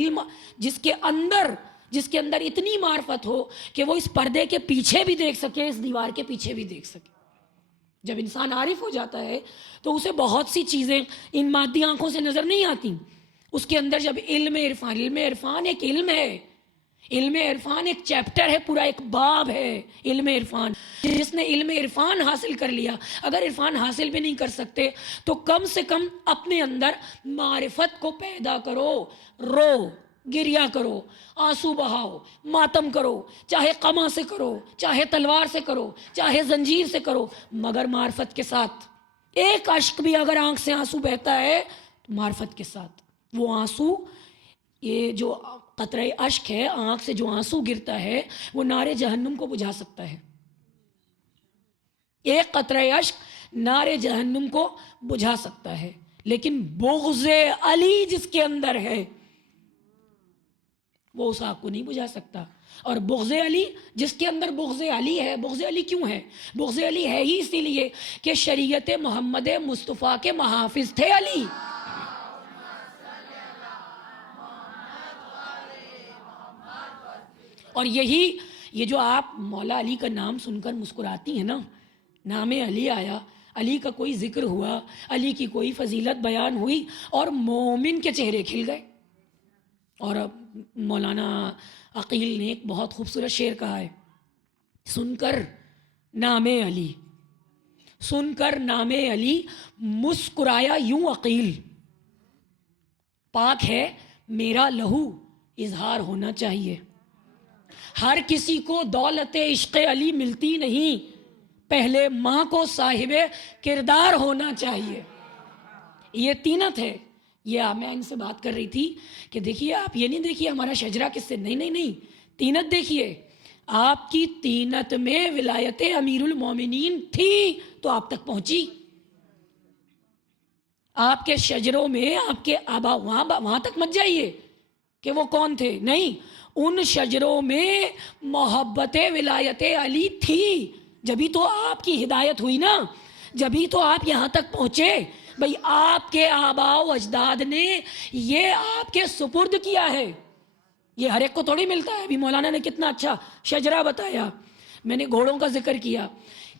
علم، جس کے اندر اتنی معرفت ہو کہ وہ اس پردے کے پیچھے بھی دیکھ سکے، اس دیوار کے پیچھے بھی دیکھ سکے۔ جب انسان عارف ہو جاتا ہے تو اسے بہت سی چیزیں ان مادی آنکھوں سے نظر نہیں آتی۔ اس کے اندر جب علم عرفان ایک علم ہے، علم عرفان ایک چیپٹر ہے، پورا ایک باب ہے علم عرفان۔ جس نے علم عرفان حاصل کر لیا، اگر عرفان حاصل بھی نہیں کر سکتے تو کم سے کم اپنے اندر معرفت کو پیدا کرو، رو، گریا کرو، آنسو بہاؤ، ماتم کرو، چاہے قما سے کرو، چاہے تلوار سے کرو، چاہے زنجیر سے کرو، مگر معرفت کے ساتھ۔ ایک اشک بھی اگر آنکھ سے آنسو بہتا ہے تو معرفت کے ساتھ وہ آنسو، یہ جو قطرہ اشک ہے، آنکھ سے جو آنسو گرتا ہے، وہ نار جہنم کو بجھا سکتا ہے۔ ایک قطرہ اشک نار جہنم کو بجھا سکتا ہے، لیکن بغض علی جس کے اندر ہے وہ اس آگ کو نہیں بجھا سکتا۔ اور بغض علی جس کے اندر بغض علی ہے، بغض علی کیوں ہے؟ بغض علی ہے ہی اسی لیے کہ شریعت محمد مصطفیٰ کے محافظ تھے علی۔ اور یہ جو آپ مولا علی کا نام سن کر مسکراتی ہیں نا، نام علی آیا، علی کا کوئی ذکر ہوا، علی کی کوئی فضیلت بیان ہوئی اور مومن کے چہرے کھل گئے۔ اور مولانا عقیل نے ایک بہت خوبصورت شعر کہا ہے، سن کر نام علی مسکرایا یوں عقیل، پاک ہے میرا لہو اظہار ہونا چاہیے۔ ہر کسی کو دولت عشق علی ملتی نہیں، پہلے ماں کو صاحب کردار ہونا چاہیے۔ یہ تینت ہے۔ یہ میں ان سے بات کر رہی تھی کہ دیکھیے، آپ یہ نہیں دیکھیے ہمارا شجرہ کس سے، نہیں، تینت دیکھیے۔ آپ کی تینت میں ولایت امیر المومنین تھی تو آپ تک پہنچی۔ آپ کے شجروں میں آپ کے آبا، وہاں تک مت جائیے کہ وہ کون تھے، نہیں، ان شجروں میں محبت ولایت علی تھی، جبھی تو آپ کی ہدایت ہوئی نا، جبھی تو آپ یہاں تک پہنچے۔ بھئی آپ کے آباء و اجداد نے یہ آپ کے سپرد کیا ہے، یہ ہر ایک کو تھوڑی ملتا ہے۔ ابھی مولانا نے کتنا اچھا شجرہ بتایا۔ میں نے گھوڑوں کا ذکر کیا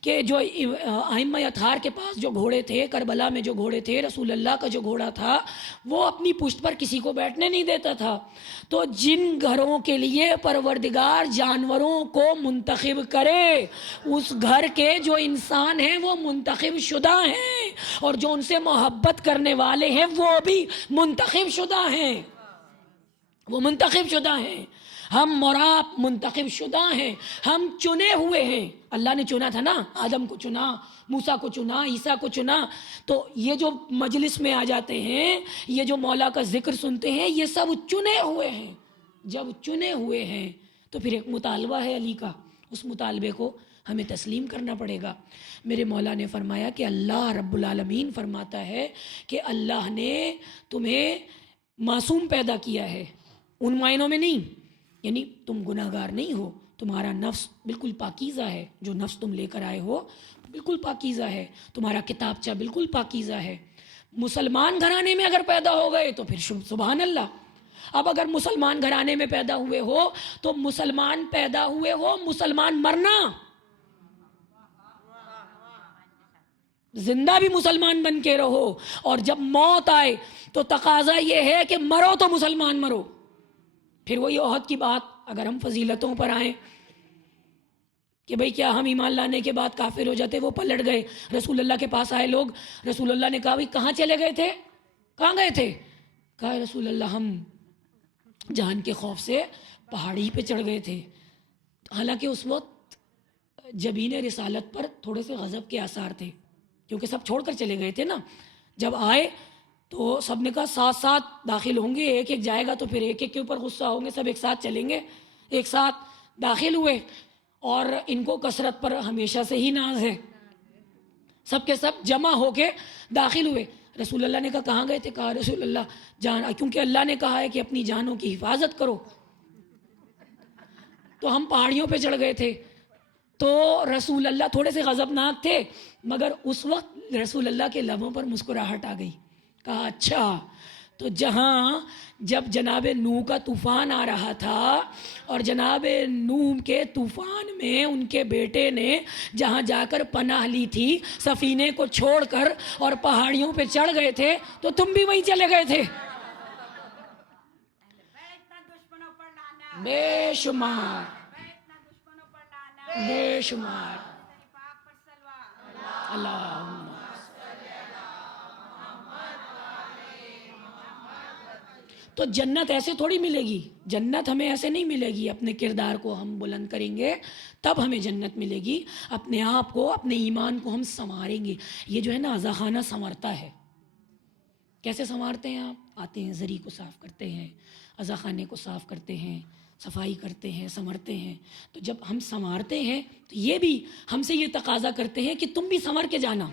کہ جو ائمہ اطہار کے پاس جو گھوڑے تھے، کربلا میں جو گھوڑے تھے، رسول اللہ کا جو گھوڑا تھا، وہ اپنی پشت پر کسی کو بیٹھنے نہیں دیتا تھا۔ تو جن گھروں کے لیے پروردگار جانوروں کو منتخب کرے، اس گھر کے جو انسان ہیں وہ منتخب شدہ ہیں، اور جو ان سے محبت کرنے والے ہیں وہ بھی منتخب شدہ ہیں، وہ منتخب شدہ ہیں۔ ہم مراب منتخب شدہ ہیں، ہم چنے ہوئے ہیں۔ اللہ نے چنا تھا نا، آدم کو چنا، موسیٰ کو چنا، عیسیٰ کو چنا۔ تو یہ جو مجلس میں آ جاتے ہیں، یہ جو مولا کا ذکر سنتے ہیں، یہ سب چنے ہوئے ہیں۔ جب چنے ہوئے ہیں تو پھر ایک مطالبہ ہے علی کا، اس مطالبے کو ہمیں تسلیم کرنا پڑے گا۔ میرے مولا نے فرمایا کہ اللہ رب العالمین فرماتا ہے کہ اللہ نے تمہیں معصوم پیدا کیا ہے، ان معنوں میں نہیں، یعنی تم گناہگار نہیں ہو، تمہارا نفس بالکل پاکیزہ ہے، جو نفس تم لے کر آئے ہو بالکل پاکیزہ ہے، تمہارا کتابچہ بالکل پاکیزہ ہے۔ مسلمان گھرانے میں اگر پیدا ہو گئے تو پھر سبحان اللہ۔ اب اگر مسلمان گھرانے میں پیدا ہوئے ہو تو مسلمان پیدا ہوئے ہو، مسلمان مرنا، زندہ بھی مسلمان بن کے رہو، اور جب موت آئے تو تقاضا یہ ہے کہ مرو تو مسلمان مرو۔ پھر وہی احد کی بات، اگر ہم فضیلتوں پر آئیں کہ بھئی کیا ہم ایمان لانے کے بعد کافر ہو جاتے؟ وہ پلٹ گئے، رسول اللہ کے پاس آئے لوگ، رسول اللہ نے کہا بھئی کہاں چلے گئے تھے، کہاں گئے تھے؟ کہا رسول اللہ ہم جان کے خوف سے پہاڑی پہ چڑھ گئے تھے۔ حالانکہ اس وقت جبین رسالت پر تھوڑے سے غضب کے آثار تھے، کیونکہ سب چھوڑ کر چلے گئے تھے نا۔ جب آئے تو سب نے کہا ساتھ ساتھ داخل ہوں گے، ایک ایک جائے گا تو پھر ایک ایک کے اوپر غصہ ہوں گے، سب ایک ساتھ چلیں گے۔ ایک ساتھ داخل ہوئے، اور ان کو کثرت پر ہمیشہ سے ہی ناز ہے، سب کے سب جمع ہو کے داخل ہوئے۔ رسول اللہ نے کہا کہاں گئے تھے؟ کہا رسول اللہ جان، کیونکہ اللہ نے کہا ہے کہ اپنی جانوں کی حفاظت کرو، تو ہم پہاڑیوں پہ چڑھ گئے تھے۔ تو رسول اللہ تھوڑے سے غضبناک تھے، مگر اس وقت رسول اللہ کے لبوں پر مسکراہٹ آ گئی۔ کہا اچھا تو جہاں جب جناب نوح کا طوفان آ رہا تھا اور جناب نوح کے طوفان میں ان کے بیٹے نے جہاں جا کر پناہ لی تھی سفینے کو چھوڑ کر اور پہاڑیوں پہ چڑھ گئے تھے تو تم بھی وہیں چلے گئے تھے. بے شمار بے شمار. اللہ تو جنت ایسے تھوڑی ملے گی. جنت ہمیں ایسے نہیں ملے گی. اپنے کردار کو ہم بلند کریں گے تب ہمیں جنت ملے گی. اپنے آپ کو اپنے ایمان کو ہم سنواریں گے. یہ جو ہے نا عزا خانہ سنورتا ہے. کیسے سنوارتے ہیں آپ؟ آتے ہیں زری کو صاف کرتے ہیں, عزا خانے کو صاف کرتے ہیں, صفائی کرتے ہیں, سنورتے ہیں. تو جب ہم سنوارتے ہیں تو یہ بھی ہم سے یہ تقاضا کرتے ہیں کہ تم بھی سنور کے جانا.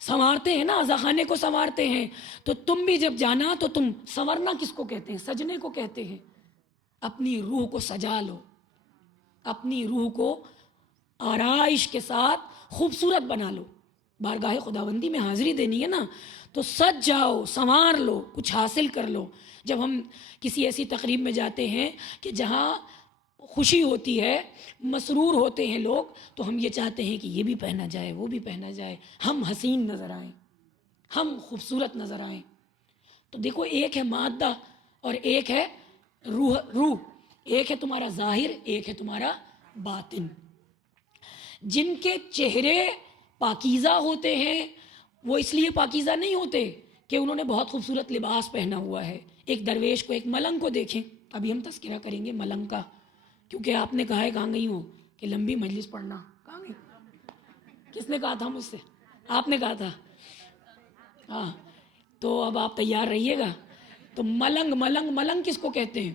سنوارتے ہیں نا, عزا خانے کو سنوارتے ہیں, تو تم بھی جب جانا تو تم سنورنا کس کو کہتے ہیں؟ سجنے کو کہتے ہیں. اپنی روح کو سجا لو, اپنی روح کو آرائش کے ساتھ خوبصورت بنا لو. بارگاہ خداوندی میں حاضری دینی ہے نا, تو سج جاؤ, سنوار لو, کچھ حاصل کر لو. جب ہم کسی ایسی تقریب میں جاتے ہیں کہ جہاں خوشی ہوتی ہے, مسرور ہوتے ہیں لوگ, تو ہم یہ چاہتے ہیں کہ یہ بھی پہنا جائے, وہ بھی پہنا جائے, ہم حسین نظر آئیں, ہم خوبصورت نظر آئیں. تو دیکھو, ایک ہے مادہ اور ایک ہے روح. ایک ہے تمہارا ظاہر, ایک ہے تمہارا باطن. جن کے چہرے پاکیزہ ہوتے ہیں وہ اس لیے پاکیزہ نہیں ہوتے کہ انہوں نے بہت خوبصورت لباس پہنا ہوا ہے. ایک درویش کو, ایک ملنگ کو دیکھیں. ابھی ہم تذکرہ کریں گے ملنگ کا, کیونکہ آپ نے کہا ہے کہاں گئی ہو کہ لمبی مجلس پڑھنا. کہاں گئی؟ کس نے کہا تھا مجھ سے؟ آپ نے کہا تھا. ہاں, تو اب آپ تیار رہیے گا. تو ملنگ کس کو کہتے ہیں؟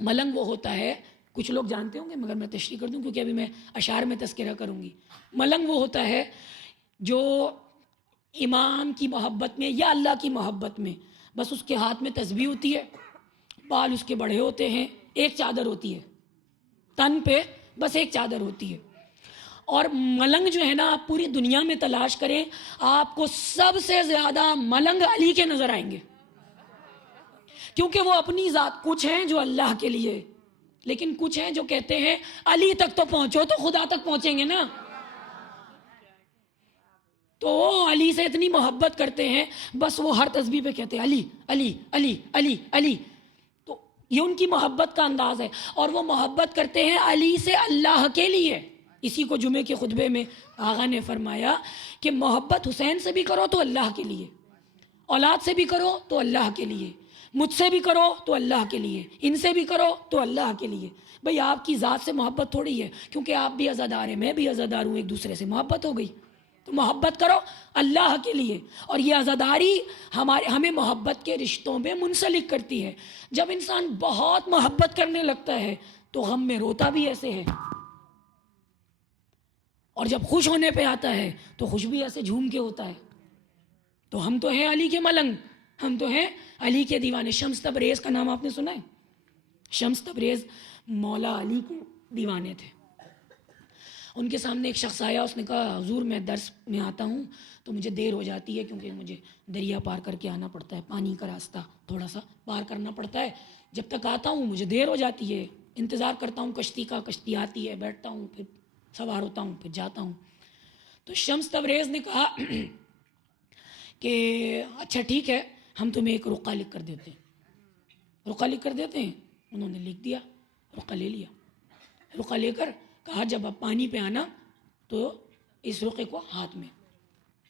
ملنگ وہ ہوتا ہے, کچھ لوگ جانتے ہوں گے مگر میں تشریح کر دوں کیونکہ ابھی میں اشعار میں تذکرہ کروں گی. ملنگ وہ ہوتا ہے جو امام کی محبت میں یا اللہ کی محبت میں بس اس کے ہاتھ میں تسبیح ہوتی ہے, بال اس کے بڑے ہوتے ہیں, ایک چادر ہوتی ہے تن پہ, بس ایک چادر ہوتی ہے. اور ملنگ جو ہے نا, آپ پوری دنیا میں تلاش کریں, آپ کو سب سے زیادہ ملنگ علی کے نظر آئیں گے. کیونکہ وہ اپنی ذات, کچھ ہیں جو اللہ کے لیے, لیکن کچھ ہیں جو کہتے ہیں علی تک تو پہنچو تو خدا تک پہنچیں گے نا. تو وہ علی سے اتنی محبت کرتے ہیں, بس وہ ہر تسبیح پہ کہتے ہیں علی علی علی علی علی. تو یہ ان کی محبت کا انداز ہے, اور وہ محبت کرتے ہیں علی سے اللہ کے لیے. اسی کو جمعے کے خطبے میں آقا نے فرمایا کہ محبت حسین سے بھی کرو تو اللہ کے لیے, اولاد سے بھی کرو تو اللہ کے لیے, مجھ سے بھی کرو تو اللہ کے لیے, ان سے بھی کرو تو اللہ کے لیے. بھئی آپ کی ذات سے محبت تھوڑی ہے, کیونکہ آپ بھی عزادار ہیں, میں بھی عزادار ہوں, ایک دوسرے سے محبت ہو گئی. تو محبت کرو اللہ کے لیے. اور یہ عزاداری ہمیں محبت کے رشتوں میں منسلک کرتی ہے. جب انسان بہت محبت کرنے لگتا ہے تو غم میں روتا بھی ایسے ہے, اور جب خوش ہونے پہ آتا ہے تو خوش بھی ایسے جھوم کے ہوتا ہے. تو ہم تو ہیں علی کے ملنگ, ہم تو ہیں علی کے دیوانے. شمس تبریز کا نام آپ نے سنا ہے؟ شمس تبریز مولا علی کے دیوانے تھے. ان کے سامنے ایک شخص آیا, اس نے کہا حضور میں درس میں آتا ہوں تو مجھے دیر ہو جاتی ہے, کیونکہ مجھے دریا پار کر کے آنا پڑتا ہے, پانی کا راستہ تھوڑا سا پار کرنا پڑتا ہے. جب تک آتا ہوں مجھے دیر ہو جاتی ہے, انتظار کرتا ہوں کشتی کا, کشتی آتی ہے, بیٹھتا ہوں, پھر سوار ہوتا ہوں, پھر جاتا ہوں. تو شمس تبریز نے کہا کہ اچھا ٹھیک ہے, ہم تمہیں ایک رقعہ لکھ کر دیتے ہیں. رقعہ لکھ کر دیتے ہیں. انہوں نے لکھ دیا, رقعہ لے لیا. رقعہ لے کر کہا جب آپ پانی پہ آنا تو اس رقعے کو ہاتھ میں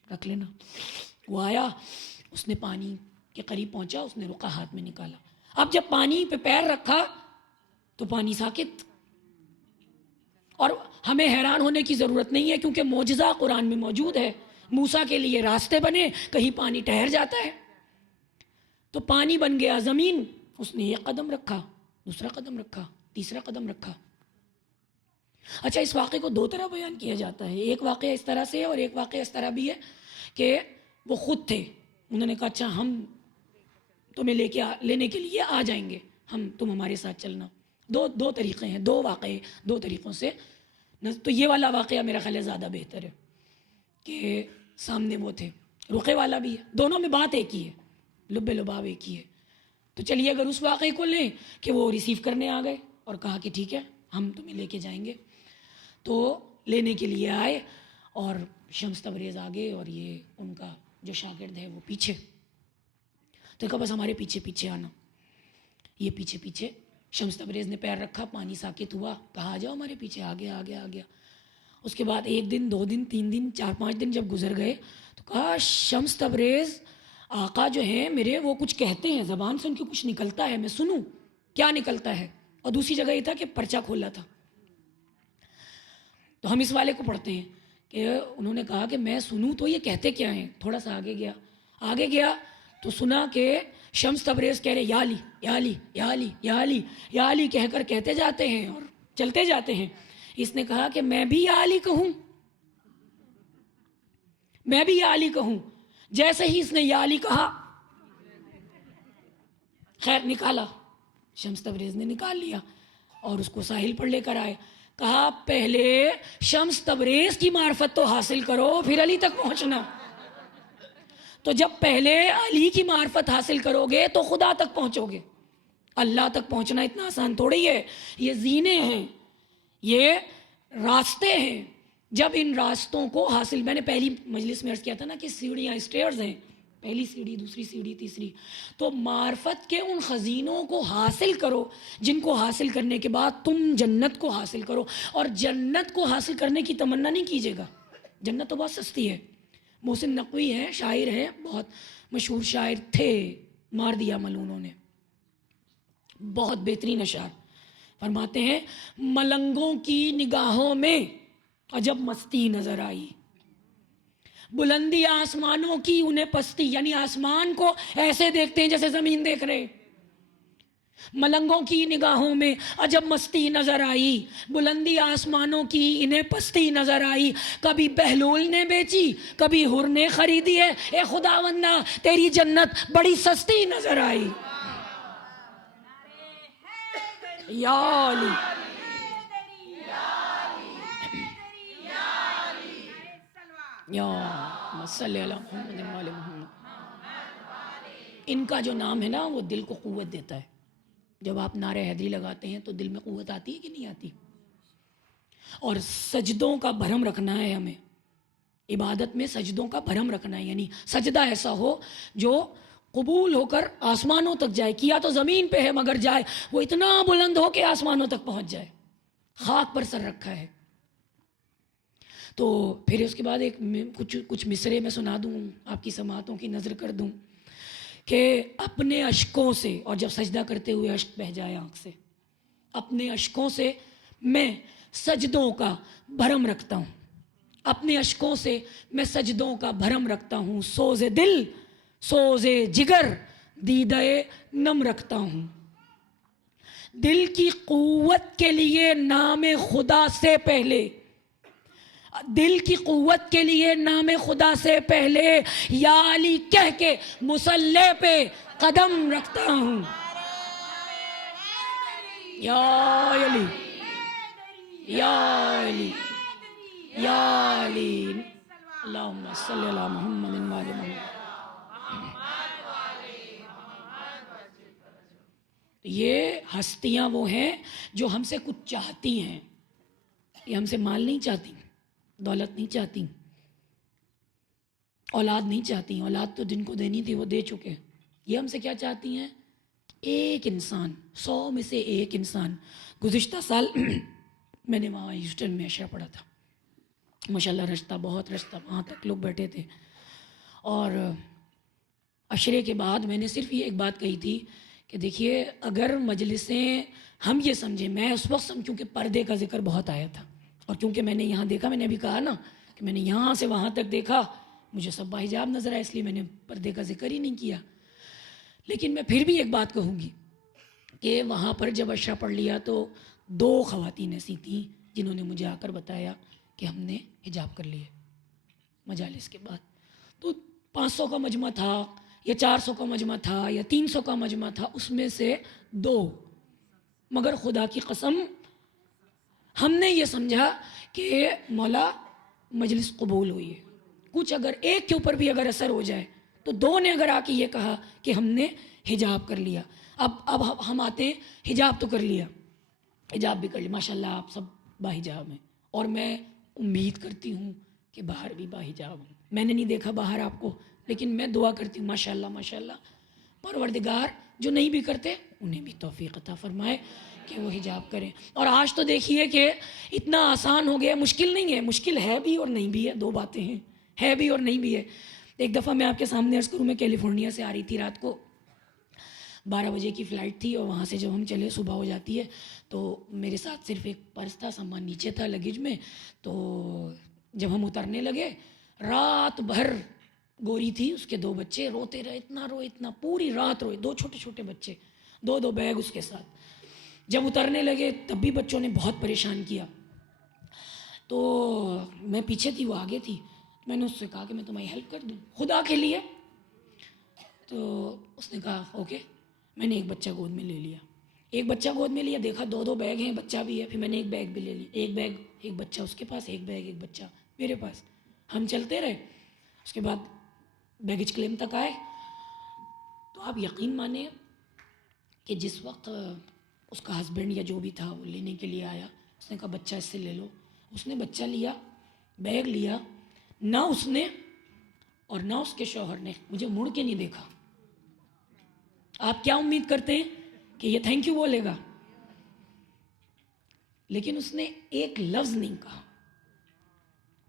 رکھ لینا. وہ آیا, اس نے پانی کے قریب پہنچا, اس نے رقعہ ہاتھ میں نکالا. اب جب پانی پہ پیر رکھا تو پانی ساکت. اور ہمیں حیران ہونے کی ضرورت نہیں ہے, کیونکہ معجزہ قرآن میں موجود ہے. موسیٰ کے لیے راستے بنے, کہیں پانی ٹھہر جاتا ہے. تو پانی بن گیا زمین, اس نے ایک قدم رکھا, دوسرا قدم رکھا, تیسرا قدم رکھا. اچھا, اس واقعے کو دو طرح بیان کیا جاتا ہے. ایک واقعہ اس طرح سے ہے اور ایک واقعہ اس طرح بھی ہے کہ وہ خود تھے, انہوں نے کہا اچھا ہم تمہیں لینے کے لیے آ جائیں گے, تم ہمارے ساتھ چلنا. دو طریقے ہیں, دو واقعے دو طریقوں سے. تو یہ والا واقعہ میرا خیال ہے زیادہ بہتر ہے کہ سامنے وہ تھے. رقے والا بھی ہے، دونوں میں بات ایک ہی ہے، لب لباب ایک ہی ہے. تو چلیے اگر اس واقعے کو لیں کہ وہ ریسیو کرنے آ گئے اور کہا کہ ٹھیک ہے ہم تمہیں لے کے جائیں گے، تو لینے کے لیے آئے اور شمس تبریز آگے اور یہ ان کا جو شاگرد ہے وہ پیچھے. تو کہا بس ہمارے پیچھے پیچھے آنا. یہ پیچھے پیچھے شمس تبریز نے پیر رکھا، پانی ساکت ہوا، کہا آ جاؤ ہمارے پیچھے، آ گیا آ گیا آ گیا. اس کے بعد 1 دن 2 دن 3 دن 4 5 دن جب گزر گئے تو کہا شمس تبریز آقا جو ہیں میرے وہ کچھ کہتے ہیں، زبان سے ان کے کچھ نکلتا ہے، میں سنوں کیا نکلتا ہے. اور دوسری جگہ یہ تھا کہ پرچہ کھولا تھا. تو ہم اس والے کو پڑھتے ہیں کہ انہوں نے کہا کہ میں سنوں تو یہ کہتے کیا ہیں. تھوڑا سا آگے گیا تو سنا کہ شمس تبریز کہہ رہے یا علی یا علی یا علی یا علی یا علی کہہ کر کہتے جاتے ہیں اور چلتے جاتے ہیں. اس نے کہا کہ میں بھی یا علی کہوں، میں بھی یا علی کہوں. جیسے ہی اس نے یا علی کہا، خیر نکالا، شمس تبریز نے نکال لیا اور اس کو ساحل پر لے کر آئے. کہا پہلے شمس تبریز کی معرفت تو حاصل کرو پھر علی تک پہنچنا. تو جب پہلے علی کی معرفت حاصل کرو گے تو خدا تک پہنچو گے. اللہ تک پہنچنا اتنا آسان تھوڑی ہے. یہ زینے ہیں، یہ راستے ہیں. جب ان راستوں کو حاصل، میں نے پہلی مجلس میں عرض کیا تھا نا کہ سیڑھیاں اسٹیئرز ہیں، پہلی سیڑھی دوسری سیڑھی تیسری. تو معرفت کے ان خزینوں کو حاصل کرو جن کو حاصل کرنے کے بعد تم جنت کو حاصل کرو. اور جنت کو حاصل کرنے کی تمنا نہیں کیجیے گا، جنت تو بہت سستی ہے. محسن نقوی ہے، شاعر ہے، بہت مشہور شاعر تھے، مار دیا ملونوں نے، بہت بہترین اشعار. فرماتے ہیں ملنگوں کی نگاہوں میں عجب مستی نظر آئی، بلندی آسمانوں کی انہیں پستی، یعنی آسمان کو ایسے دیکھتے ہیں جیسے زمین دیکھ رہے. ملنگوں کی نگاہوں میں عجب مستی نظر آئی، بلندی آسمانوں کی انہیں پستی نظر آئی. کبھی بہلول نے بیچی کبھی حر نے خریدی ہے، اے خداوندہ تیری جنت بڑی سستی نظر آئی. یا علی یا صلی اللہ محمد وعلی محمد. ان کا جو نام ہے نا وہ دل کو قوت دیتا ہے. جب آپ نعرہ حیدری لگاتے ہیں تو دل میں قوت آتی ہے کہ نہیں آتی؟ اور سجدوں کا بھرم رکھنا ہے ہمیں، عبادت میں سجدوں کا بھرم رکھنا ہے، یعنی سجدہ ایسا ہو جو قبول ہو کر آسمانوں تک جائے. کیا تو زمین پہ ہے مگر جائے وہ اتنا بلند ہو کہ آسمانوں تک پہنچ جائے. خاک پر سر رکھا ہے. تو پھر اس کے بعد ایک کچھ مصرے میں سنا دوں، آپ کی سماعتوں کی نظر کر دوں کہ اپنے اشکوں سے، اور جب سجدہ کرتے ہوئے اشک بہہ جائے آنکھ سے، اپنے اشکوں سے میں سجدوں کا بھرم رکھتا ہوں، اپنے اشکوں سے میں سجدوں کا بھرم رکھتا ہوں. سوز دل سوز جگر دیدے نم رکھتا ہوں. دل کی قوت کے لیے نام خدا سے پہلے، دل کی قوت کے لیے نام خدا سے پہلے یا علی کہہ کے مصلی پہ قدم رکھتا ہوں. یا علی یا علی یا علی اللہم صلی اللہ محمد وعلی محمد. یہ ہستیاں وہ ہیں جو ہم سے کچھ چاہتی ہیں. یہ ہم سے مال نہیں چاہتی، دولت نہیں چاہتی، اولاد نہیں چاہتی. اولاد تو جن کو دینی تھی وہ دے چکے. یہ ہم سے کیا چاہتی ہیں؟ ایک انسان، 100 میں سے ایک انسان. گزشتہ سال میں نے وہاں ہیوسٹن میں عشرہ پڑھا تھا، ماشاءاللہ رشتہ بہت رشتہ، وہاں تک لوگ بیٹھے تھے. اور عشرے کے بعد میں نے صرف یہ ایک بات کہی تھی کہ دیکھیے اگر مجلسیں ہم یہ سمجھیں، میں اس وقت کیونکہ پردے کا ذکر بہت آیا تھا اور کیونکہ میں نے یہاں دیکھا، میں نے ابھی کہا نا کہ میں نے یہاں سے وہاں تک دیکھا، مجھے سب باحجاب نظر آئے، اس لیے میں نے پردے کا ذکر ہی نہیں کیا. لیکن میں پھر بھی ایک بات کہوں گی کہ وہاں پر جب عشرہ پڑھ لیا تو 2 خواتین ایسی تھیں جنہوں نے مجھے آ کر بتایا کہ ہم نے حجاب کر لیے مجالس کے بعد. تو 500 کا مجمع تھا یا 400 کا مجمع تھا یا 300 کا مجمع تھا، اس میں سے 2. مگر خدا کی قسم ہم نے یہ سمجھا کہ مولا مجلس قبول ہوئی ہے. کچھ اگر ایک کے اوپر بھی اگر اثر ہو جائے تو دو نے اگر آ کے یہ کہا کہ ہم نے حجاب کر لیا، اب ہم آتے ہیں حجاب تو کر لیا، حجاب بھی کر لیا، ماشاء اللہ آپ سب باحجاب ہیں، اور میں امید کرتی ہوں کہ باہر بھی باحجاب ہوں. میں نے نہیں دیکھا باہر آپ کو، لیکن میں دعا کرتی ہوں ماشاء اللہ پروردگار جو نہیں بھی کرتے انہیں بھی توفیق عطا فرمائے کہ وہ حجاب کریں. اور آج تو دیکھیے کہ اتنا آسان ہو گیا، مشکل نہیں ہے، مشکل ہے بھی اور نہیں بھی ہے، دو باتیں ہیں، ہے بھی اور نہیں بھی ہے. ایک دفعہ میں آپ کے سامنے عرض کروں، میں کیلیفورنیا سے آ رہی تھی، رات کو 12 بجے کی فلائٹ تھی، اور وہاں سے جب ہم چلے صبح ہو جاتی ہے، تو میرے ساتھ صرف ایک پرس تھا، سامان نیچے تھا لگیج میں. تو جب ہم اترنے لگے، رات بھر گوری تھی، اس کے 2 بچے روتے رہے، اتنا پوری رات روئے، 2 چھوٹے چھوٹے بچے، 2 بیگ اس کے ساتھ. جب اترنے لگے تب بھی بچوں نے بہت پریشان کیا. تو میں پیچھے تھی، وہ آگے تھی، میں نے اس سے کہا کہ میں تمہاری ہیلپ کر دوں خدا کے لیے. تو اس نے کہا اوکے. میں نے ایک بچہ گود میں لے لیا، ایک بچہ گود میں لیا، دیکھا 2 بیگ ہیں، بچہ بھی ہے، پھر میں نے ایک بیگ بھی لے لی، ایک بیگ ایک بچہ اس کے پاس، ایک بیگ ایک بچہ میرے پاس. ہم چلتے رہے. اس کے بعد بیگیج کلیم تک آئے. تو آپ یقین مانیں کہ جس وقت اس کا ہسبینڈ یا جو بھی تھا وہ لینے کے لیے آیا، اس نے کہا بچہ اس سے لے لو. اس نے بچہ لیا، بیگ لیا، نہ اس نے اور نہ اس کے شوہر نے مجھے مڑ کے نہیں دیکھا. آپ کیا امید کرتے ہیں کہ یہ تھینک یو بولے گا؟ لیکن اس نے ایک لفظ نہیں کہا.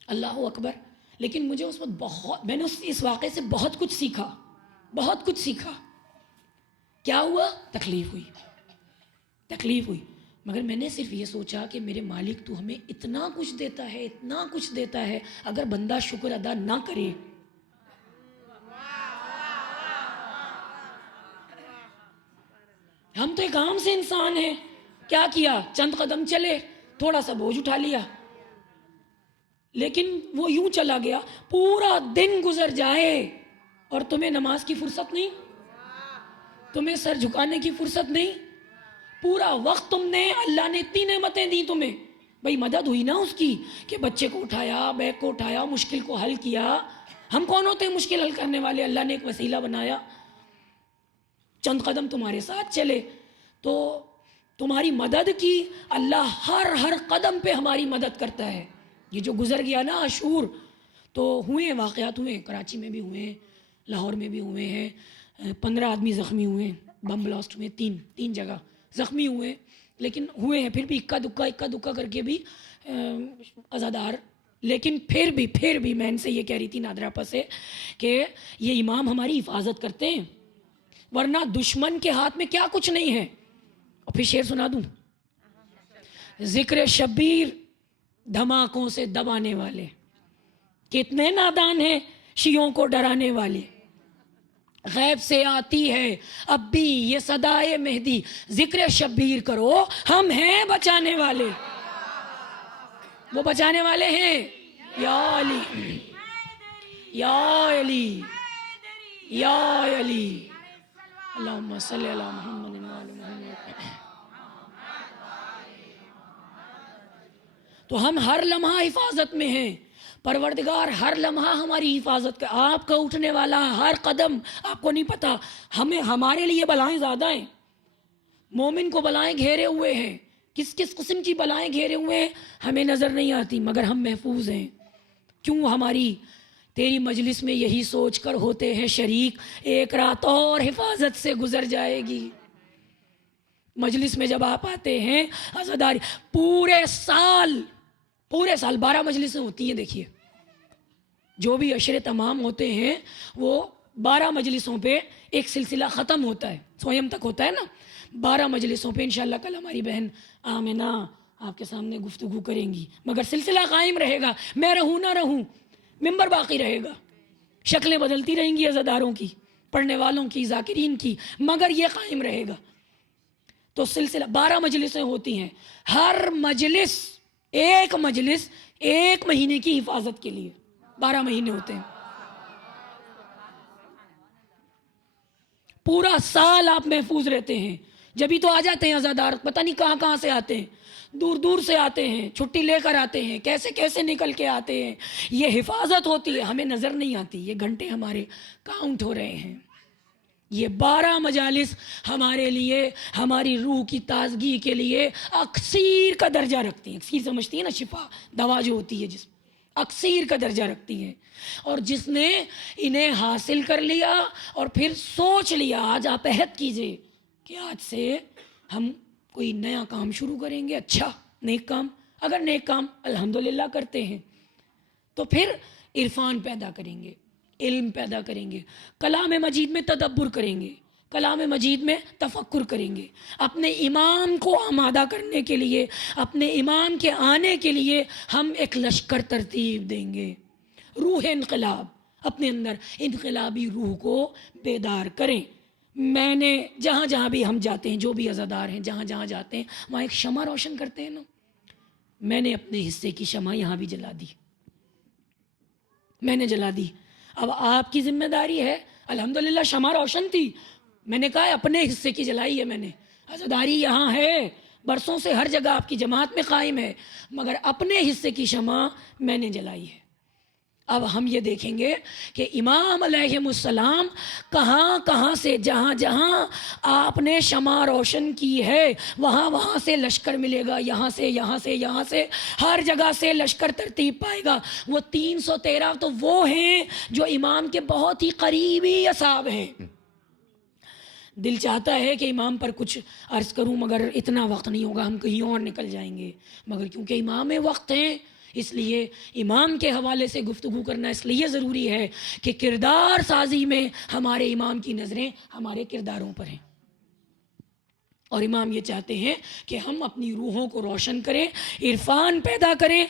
اللہ اکبر. لیکن مجھے اس وقت میں نے اس واقعے سے بہت کچھ سیکھا. کیا ہوا؟ تکلیف ہوئی، مگر میں نے صرف یہ سوچا کہ میرے مالک تو ہمیں اتنا کچھ دیتا ہے، اگر بندہ شکر ادا نہ کرے. ہم تو ایک عام سے انسان ہیں، کیا کیا؟ چند قدم چلے، تھوڑا سا بوجھ اٹھا لیا، لیکن وہ یوں چلا گیا. پورا دن گزر جائے اور تمہیں نماز کی فرصت نہیں، تمہیں سر جھکانے کی فرصت نہیں. پورا وقت تم نے، اللہ نے اتنی نعمتیں دی تمہیں، بھئی مدد ہوئی نا اس کی کہ بچے کو اٹھایا، بیگ کو اٹھایا، مشکل کو حل کیا. ہم کون ہوتے ہیں مشکل حل کرنے والے؟ اللہ نے ایک وسیلہ بنایا، چند قدم تمہارے ساتھ چلے تو تمہاری مدد کی. اللہ ہر قدم پہ ہماری مدد کرتا ہے. یہ جو گزر گیا نا عاشور، تو واقعات ہوئے، کراچی میں بھی ہوئے، لاہور میں بھی ہوئے ہیں. 15 آدمی زخمی ہوئے، بم بلاسٹ ہوئے، تین جگہ زخمی ہوئے، لیکن ہوئے ہیں پھر بھی اکا دکا کر کے بھی عزادار. لیکن پھر بھی میں ان سے یہ کہہ رہی تھی نادر آپا سے کہ یہ امام ہماری حفاظت کرتے ہیں، ورنہ دشمن کے ہاتھ میں کیا کچھ نہیں ہے. اور پھر شعر سنا دوں، ذکر شبیر دھماکوں سے دبانے والے، کتنے نادان ہیں شیعوں کو ڈرانے والے. غیب سے آتی ہے اب بھی یہ صدائے مہدی، ذکر شبیر کرو ہم ہیں بچانے والے. وہ بچانے والے ہیں، یا علی یا علی یا علی، اللہم صلی علی محمد وعلی محمد. تو ہم ہر لمحہ حفاظت میں ہیں، پروردگار ہر لمحہ ہماری حفاظت کا. آپ کا اٹھنے والا ہر قدم، آپ کو نہیں پتا ہمارے لیے بلائیں زیادہ ہیں. مومن کو بلائیں گھیرے ہوئے ہیں، کس قسم کی بلائیں گھیرے ہوئے ہیں ہمیں نظر نہیں آتی، مگر ہم محفوظ ہیں. کیوں؟ ہماری تیری مجلس میں یہی سوچ کر ہوتے ہیں شریک، ایک رات اور حفاظت سے گزر جائے گی. مجلس میں جب آپ آتے ہیں عزاداری، پورے سال 12 مجلسیں ہوتی ہیں. دیکھیے جو بھی عشرے تمام ہوتے ہیں وہ 12 مجلسوں پہ ایک سلسلہ ختم ہوتا ہے، سویم تک ہوتا ہے نا. 12 مجلسوں پہ انشاءاللہ کل ہماری بہن آمنہ آپ کے سامنے گفتگو کریں گی، مگر سلسلہ قائم رہے گا. میں رہوں نہ رہوں، ممبر باقی رہے گا، شکلیں بدلتی رہیں گی عزاداروں کی، پڑھنے والوں کی، ذاکرین کی، مگر یہ قائم رہے گا. تو سلسلہ 12 مجلسیں ہوتی ہیں، ہر مجلس ایک مہینے کی حفاظت کے لیے 12 مہینے ہوتے ہیں. پورا سال آپ محفوظ رہتے ہیں. جبھی تو آ جاتے ہیں عزادار، پتہ نہیں کہاں کہاں سے آتے ہیں، دور دور سے آتے ہیں، چھٹی لے کر آتے ہیں، کیسے کیسے نکل کے آتے ہیں. یہ حفاظت ہوتی ہے، ہمیں نظر نہیں آتی. یہ گھنٹے ہمارے کاؤنٹ ہو رہے ہیں. یہ 12 مجالس ہمارے لیے، ہماری روح کی تازگی کے لیے اکسیر کا درجہ رکھتی ہیں. اکسیر سمجھتی ہیں نا، شفا دوا جو ہوتی ہے جس اکسیر کا درجہ رکھتی ہیں. اور جس نے انہیں حاصل کر لیا اور پھر سوچ لیا، آج آپ عہد کیجئے کہ آج سے ہم کوئی نیا کام شروع کریں گے، اچھا نیک کام. اگر نیک کام الحمدللہ کرتے ہیں تو پھر عرفان پیدا کریں گے، علم پیدا کریں گے، کلام مجید میں تدبر کریں گے، کلام مجید میں تفکر کریں گے. اپنے امام کو آمادہ کرنے کے لیے، اپنے امام کے آنے کے لیے ہم ایک لشکر ترتیب دیں گے. روح انقلاب، اپنے اندر انقلابی روح کو بیدار کریں. میں نے جہاں جہاں بھی ہم جاتے ہیں، جو بھی عزادار ہیں جہاں جہاں جاتے ہیں، وہاں ایک شمع روشن کرتے ہیں نا. میں نے اپنے حصے کی شمع یہاں بھی جلا دی، میں نے جلا دی. اب آپ کی ذمہ داری ہے. الحمدللہ شمع روشن تھی، میں نے کہا اپنے حصے کی جلائی ہے میں نے. عزاداری یہاں ہے، برسوں سے ہر جگہ آپ کی جماعت میں قائم ہے، مگر اپنے حصے کی شمع میں نے جلائی ہے. اب ہم یہ دیکھیں گے کہ امام علیہ السلام کہاں کہاں سے، جہاں جہاں آپ نے شمع روشن کی ہے وہاں وہاں سے لشکر ملے گا، یہاں سے یہاں سے یہاں سے، ہر جگہ سے لشکر ترتیب پائے گا. وہ 313 تو وہ ہیں جو امام کے بہت ہی قریبی اصحاب ہیں. دل چاہتا ہے کہ امام پر کچھ عرض کروں، مگر اتنا وقت نہیں ہوگا، ہم کہیں اور نکل جائیں گے. مگر کیونکہ امام وقت ہیں، اس لیے امام کے حوالے سے گفتگو کرنا اس لیے ضروری ہے کہ کردار سازی میں ہمارے امام کی نظریں ہمارے کرداروں پر ہیں. اور امام یہ چاہتے ہیں کہ ہم اپنی روحوں کو روشن کریں، عرفان پیدا کریں،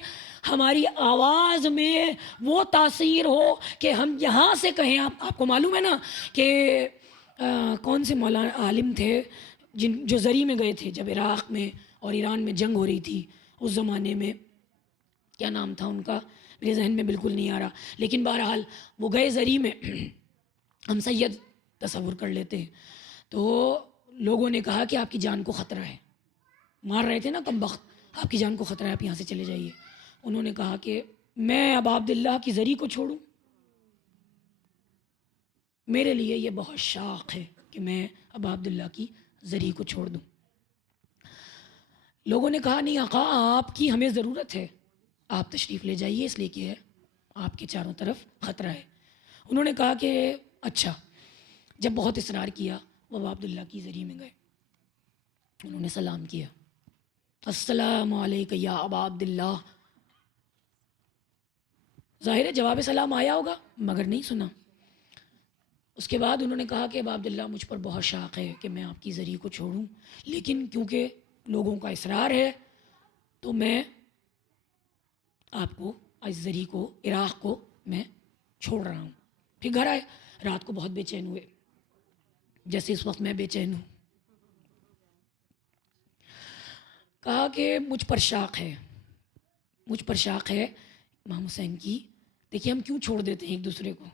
ہماری آواز میں وہ تاثیر ہو کہ ہم یہاں سے کہیں. آپ کو معلوم ہے نا کہ کون سے مولانا عالم تھے جو زری میں گئے تھے جب عراق میں اور ایران میں جنگ ہو رہی تھی اس زمانے میں، کیا نام تھا ان کا، میرے ذہن میں بالکل نہیں آ رہا، لیکن بہرحال وہ گئے زری میں. ہم سید تصور کر لیتے ہیں. تو لوگوں نے کہا کہ آپ کی جان کو خطرہ ہے، مار رہے تھے نا کم بخت، آپ کی جان کو خطرہ ہے، آپ یہاں سے چلے جائیے. انہوں نے کہا کہ میں ابا عبداللہ کی زری کو چھوڑوں؟ میرے لیے یہ بہت شاق ہے کہ میں ابا عبداللہ کی زری کو چھوڑ دوں. لوگوں نے کہا نہیں آقا، آپ کی ہمیں ضرورت ہے، آپ تشریف لے جائیے، اس لیے کہ ہے آپ کے چاروں طرف خطرہ ہے. انہوں نے کہا کہ اچھا. جب بہت اصرار کیا وہ ابا عبداللہ کی زری میں گئے، انہوں نے سلام کیا، السلام علیکم یا ابا عبداللہ. ظاہر ہے جواب سلام آیا ہوگا مگر نہیں سنا. اس کے بعد انہوں نے کہا کہ ابا عبداللہ مجھ پر بہت شاق ہے کہ میں آپ کی زری کو چھوڑوں، لیکن کیونکہ لوگوں کا اصرار ہے تو میں آپ کو اس زری کو، عراق کو میں چھوڑ رہا ہوں. پھر گھر آئے، رات کو بہت بے چین ہوئے جیسے اس وقت میں بے چین ہوں. کہا کہ مجھ پر شاق ہے، مجھ پر شاق ہے امام حسین کی. دیکھیے ہم کیوں چھوڑ دیتے ہیں ایک دوسرے کو.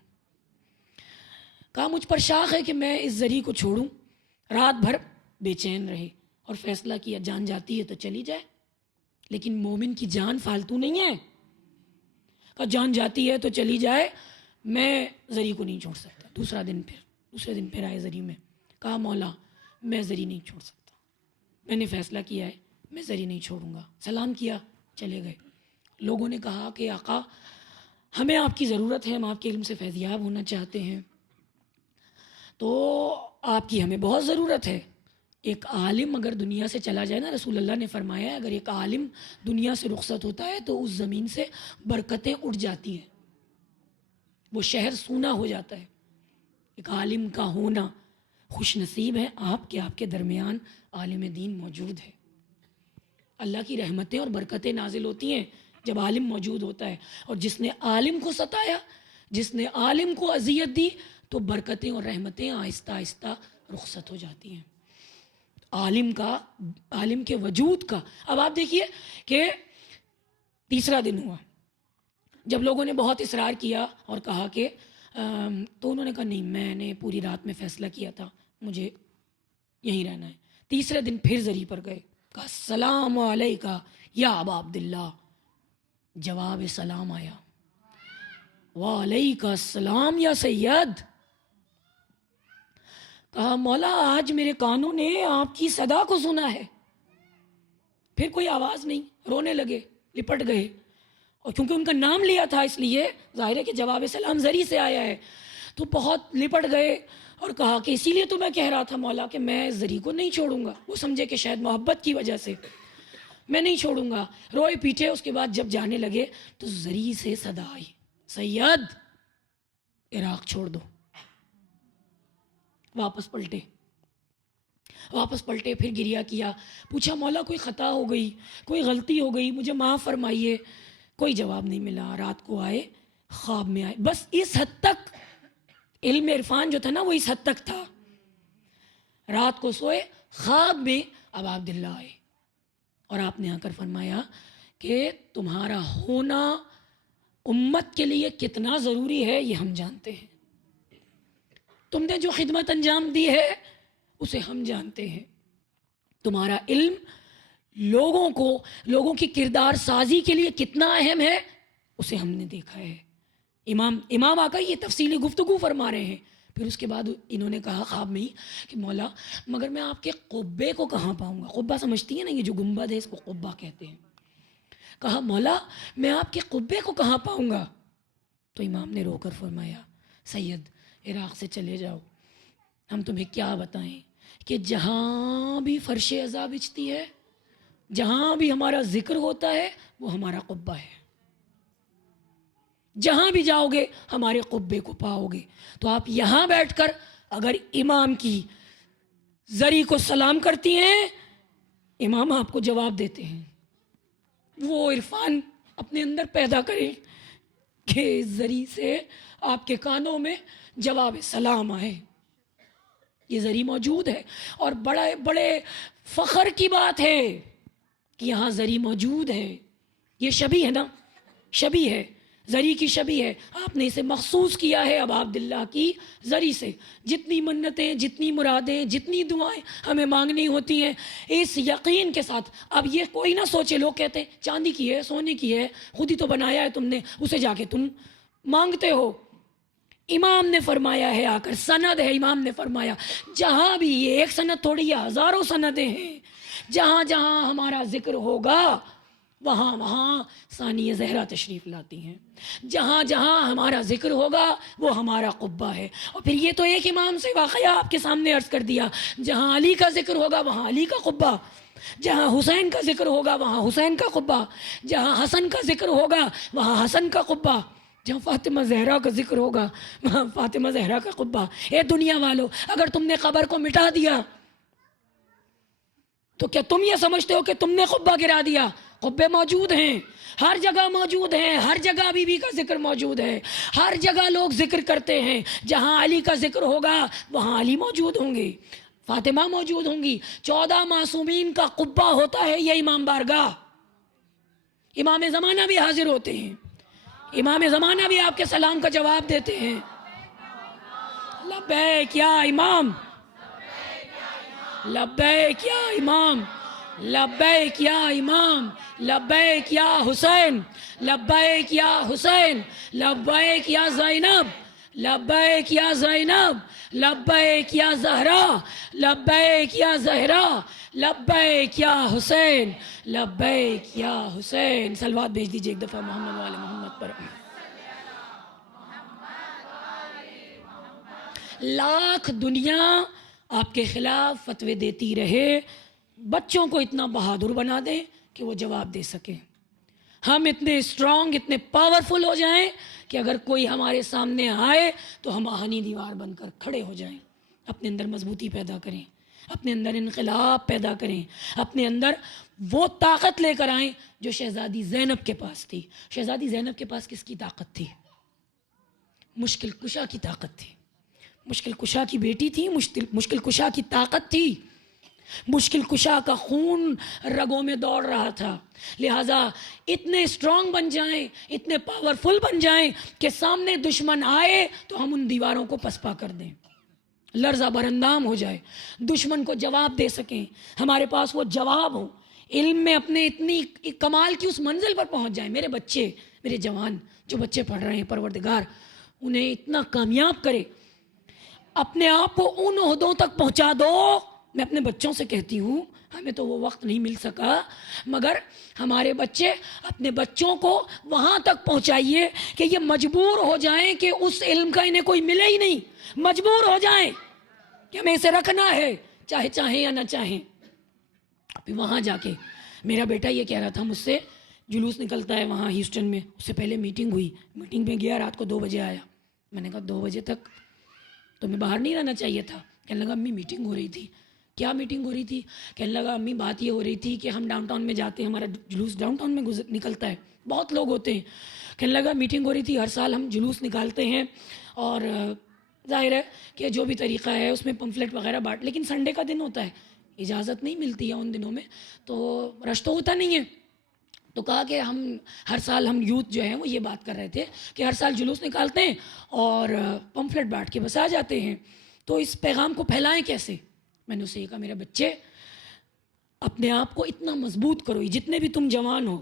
کہا مجھ پر شاق ہے کہ میں اس زری کو چھوڑوں. رات بھر بے چین رہے اور فیصلہ کیا جان جاتی ہے تو چلی جائے، لیکن مومن کی جان فالتو نہیں ہے. کہا جان جاتی ہے تو چلی جائے، میں زری کو نہیں چھوڑ سکتا. دوسرے دن پھر آئے زری میں. کہا مولا میں زری نہیں چھوڑ سکتا، میں نے فیصلہ کیا ہے میں زری نہیں چھوڑوں گا. سلام کیا، چلے گئے. لوگوں نے کہا کہ آقا ہمیں آپ کی ضرورت ہے، ہم آپ کے علم سے فیضیاب ہونا چاہتے ہیں. تو آپ کی ہمیں بہت ضرورت ہے. ایک عالم اگر دنیا سے چلا جائے نا، رسول اللہ نے فرمایا ہے اگر ایک عالم دنیا سے رخصت ہوتا ہے تو اس زمین سے برکتیں اٹھ جاتی ہیں، وہ شہر سونا ہو جاتا ہے. ایک عالم کا ہونا خوش نصیب ہے آپ کے، آپ کے درمیان عالم دین موجود ہے. اللہ کی رحمتیں اور برکتیں نازل ہوتی ہیں جب عالم موجود ہوتا ہے. اور جس نے عالم کو ستایا، جس نے عالم کو اذیت دی، تو برکتیں اور رحمتیں آہستہ آہستہ رخصت ہو جاتی ہیں. عالم کے وجود کا. اب آپ دیکھیے کہ تیسرا دن ہوا جب لوگوں نے بہت اصرار کیا اور کہا کہ تو انہوں نے کہا نہیں، میں نے پوری رات میں فیصلہ کیا تھا مجھے یہیں رہنا ہے. تیسرے دن پھر زری پر گئے، کہا السلام علیکہ یا ابا عبداللہ، جواب سلام آیا، وعلیکہ السلام یا سید۔ کہا مولا آج میرے کانوں نے آپ کی صدا کو سنا ہے۔ پھر کوئی آواز نہیں، رونے لگے، لپٹ گئے، اور کیونکہ ان کا نام لیا تھا اس لیے ظاہر ہے کہ جواب سلام زری سے آیا ہے، تو بہت لپٹ گئے اور کہا کہ اسی لیے تو میں کہہ رہا تھا مولا کہ میں زری کو نہیں چھوڑوں گا۔ وہ سمجھے کہ شاید محبت کی وجہ سے میں نہیں چھوڑوں گا، روئے پیٹے۔ اس کے بعد جب جانے لگے تو زری سے صدا آئی، سید عراق چھوڑ دو۔ واپس پلٹے، پھر گریہ کیا، پوچھا مولا کوئی خطا ہو گئی، کوئی غلطی ہو گئی، مجھے معاف فرمائیے۔ کوئی جواب نہیں ملا۔ رات کو آئے، خواب میں آئے، بس اس حد تک علم عرفان جو تھا نا وہ اس حد تک تھا۔ رات کو سوئے، خواب میں ابا عبداللہ آئے اور آپ نے آ کر فرمایا کہ تمہارا ہونا امت کے لیے کتنا ضروری ہے یہ ہم جانتے ہیں، تم نے جو خدمت انجام دی ہے اسے ہم جانتے ہیں، تمہارا علم لوگوں کی کردار سازی کے لیے کتنا اہم ہے اسے ہم نے دیکھا ہے۔ امام آقا یہ تفصیلی گفتگو فرما رہے ہیں۔ پھر اس کے بعد انہوں نے کہا خواب میں ہی کہ مولا مگر میں آپ کے قبے کو کہاں پاؤں گا؟ قبہ سمجھتی ہیں نا، یہ جو گنبد ہے اس کو قبہ کہتے ہیں۔ کہا مولا میں آپ کے قبے کو کہاں پاؤں گا؟ تو امام نے رو کر فرمایا سید عراق سے چلے جاؤ، ہم تمہیں کیا بتائیں کہ جہاں بھی فرش عزا بچتی ہے، جہاں بھی ہمارا ذکر ہوتا ہے وہ ہمارا قبہ ہے، جہاں بھی جاؤ گے ہمارے قبے کو پاؤ گے۔ تو آپ یہاں بیٹھ کر اگر امام کی زری کو سلام کرتی ہیں، امام آپ کو جواب دیتے ہیں۔ وہ عرفان اپنے اندر پیدا کریں کہ زری سے آپ کے کانوں میں جواب سلام آئے۔ یہ زری موجود ہے، اور بڑے فخر کی بات ہے کہ یہاں زری موجود ہے۔ یہ شبیہ ہے نا، شبیہ ہے، زری کی شبیہ ہے۔ آپ نے اسے مخصوص کیا ہے ابا عبداللہ کی زری سے۔ جتنی منتیں، جتنی مرادیں، جتنی دعائیں ہمیں مانگنی ہوتی ہیں، اس یقین کے ساتھ۔ اب یہ کوئی نہ سوچے، لوگ کہتے ہیں چاندی کی ہے، سونے کی ہے، خود ہی تو بنایا ہے تم نے، اسے جا کے تم مانگتے ہو۔ امام نے فرمایا ہے، آ کر سند ہے، امام نے فرمایا جہاں بھی، یہ ایک سند تھوڑی ہے، ہزاروں سندیں ہیں، جہاں جہاں ہمارا ذکر ہوگا وہاں وہاں ثانیہ زہرا تشریف لاتی ہیں، جہاں جہاں ہمارا ذکر ہوگا وہ ہمارا قبہ ہے۔ اور پھر یہ تو ایک امام سے واقعہ آپ کے سامنے عرض کر دیا، جہاں علی کا ذکر ہوگا وہاں علی کا قبہ، جہاں حسین کا ذکر ہوگا وہاں حسین کا قبہ، جہاں حسن کا ذکر ہوگا وہاں حسن کا قبہ، جہاں فاطمہ زہرا کا ذکر ہوگا وہاں فاطمہ زہرا کا قبہ۔ اے دنیا والو، اگر تم نے قبر کو مٹا دیا تو کیا تم یہ سمجھتے ہو کہ تم نے قبہ گرا دیا؟ قبے موجود ہیں، ہر جگہ موجود ہیں، ہر جگہ بی بی کا ذکر موجود ہے، ہر جگہ لوگ ذکر کرتے ہیں۔ جہاں علی کا ذکر ہوگا وہاں علی موجود ہوں گے، فاطمہ موجود ہوں گی۔ 14 معصومین کا قبہ ہوتا ہے یہ امام بارگاہ۔ امام زمانہ بھی حاضر ہوتے ہیں، امام زمانہ بھی آپ کے سلام کا جواب دیتے ہیں۔ لبیک یا امام، لبیک یا امام، لبیک یا امام، لبیک یا حسین، لبیک یا حسین، لبیک یا زینب، لبیک یا زینب، لبیک یا زہرا، لبیک یا زہرا، لبیک یا حسین، لبیک یا حسین۔ صلوات بھیج دیجئے ایک دفعہ محمد والے محمد پر۔ لاکھ دنیا آپ کے خلاف فتوے دیتی رہے، بچوں کو اتنا بہادر بنا دیں کہ وہ جواب دے سکیں، ہم اتنے اسٹرانگ، اتنے پاورفل ہو جائیں کہ اگر کوئی ہمارے سامنے آئے تو ہم آہنی دیوار بن کر کھڑے ہو جائیں، اپنے اندر مضبوطی پیدا کریں، اپنے اندر انقلاب پیدا کریں، اپنے اندر وہ طاقت لے کر آئیں جو شہزادی زینب کے پاس تھی۔ شہزادی زینب کے پاس کس کی طاقت تھی؟ مشکل کشا کی طاقت تھی، مشکل کشا کی بیٹی تھی، مشکل کشا کی طاقت تھی، مشکل کشا کا خون رگوں میں دوڑ رہا تھا۔ لہٰذا اتنے اسٹرانگ بن جائیں، اتنے پاورفل بن جائیں کہ سامنے دشمن آئے تو ہم ان دیواروں کو پسپا کر دیں، لرزہ برندام ہو جائے، دشمن کو جواب دے سکیں، ہمارے پاس وہ جواب ہو، علم میں اپنے اتنی کمال کی اس منزل پر پہنچ جائیں۔ میرے بچے، میرے جوان جو بچے پڑھ رہے ہیں، پروردگار انہیں اتنا کامیاب کرے، اپنے آپ کو ان عہدوں تک پہنچا دو۔ میں اپنے بچوں سے کہتی ہوں، ہمیں تو وہ وقت نہیں مل سکا، مگر ہمارے بچے، اپنے بچوں کو وہاں تک پہنچائیے کہ یہ مجبور ہو جائیں کہ اس علم کا انہیں کوئی ملے ہی نہیں، مجبور ہو جائیں کہ ہمیں اسے رکھنا ہے، چاہے چاہیں یا نہ چاہیں۔ ابھی وہاں جا کے میرا بیٹا یہ کہہ رہا تھا مجھ سے، جلوس نکلتا ہے وہاں ہیوسٹن میں، اس سے پہلے میٹنگ ہوئی، میٹنگ میں گیا، رات کو 2 بجے آیا۔ میں نے کہا 2 بجے تک تو میں باہر نہیں رہنا چاہیے تھا۔ کہنے لگا امی میٹنگ ہو رہی تھی۔ کیا میٹنگ ہو رہی تھی؟ کہنے لگا امی بات یہ ہو رہی تھی کہ ہم ڈاؤن ٹاؤن میں جاتے ہیں، ہمارا جلوس ڈاؤن ٹاؤن میں نکلتا ہے، بہت لوگ ہوتے ہیں۔ کہنے لگا میٹنگ ہو رہی تھی، ہر سال ہم جلوس نکالتے ہیں اور ظاہر ہے کہ جو بھی طریقہ ہے اس میں پمفلٹ وغیرہ بانٹ، لیکن سنڈے کا دن ہوتا ہے، اجازت نہیں ملتی ہے ان دنوں میں، تو رش تو ہوتا نہیں ہے۔ تو کہا کہ ہم ہر سال، ہم یوتھ جو ہیں وہ یہ بات کر رہے تھے کہ ہر سال جلوس نکالتے ہیں اور پمفلٹ بانٹ کے بس آ جاتے ہیں، تو اس پیغام کو پھیلائیں کیسے؟ میں نے اسے کہا میرے بچے اپنے آپ کو اتنا مضبوط کرو، جتنے بھی تم جوان ہو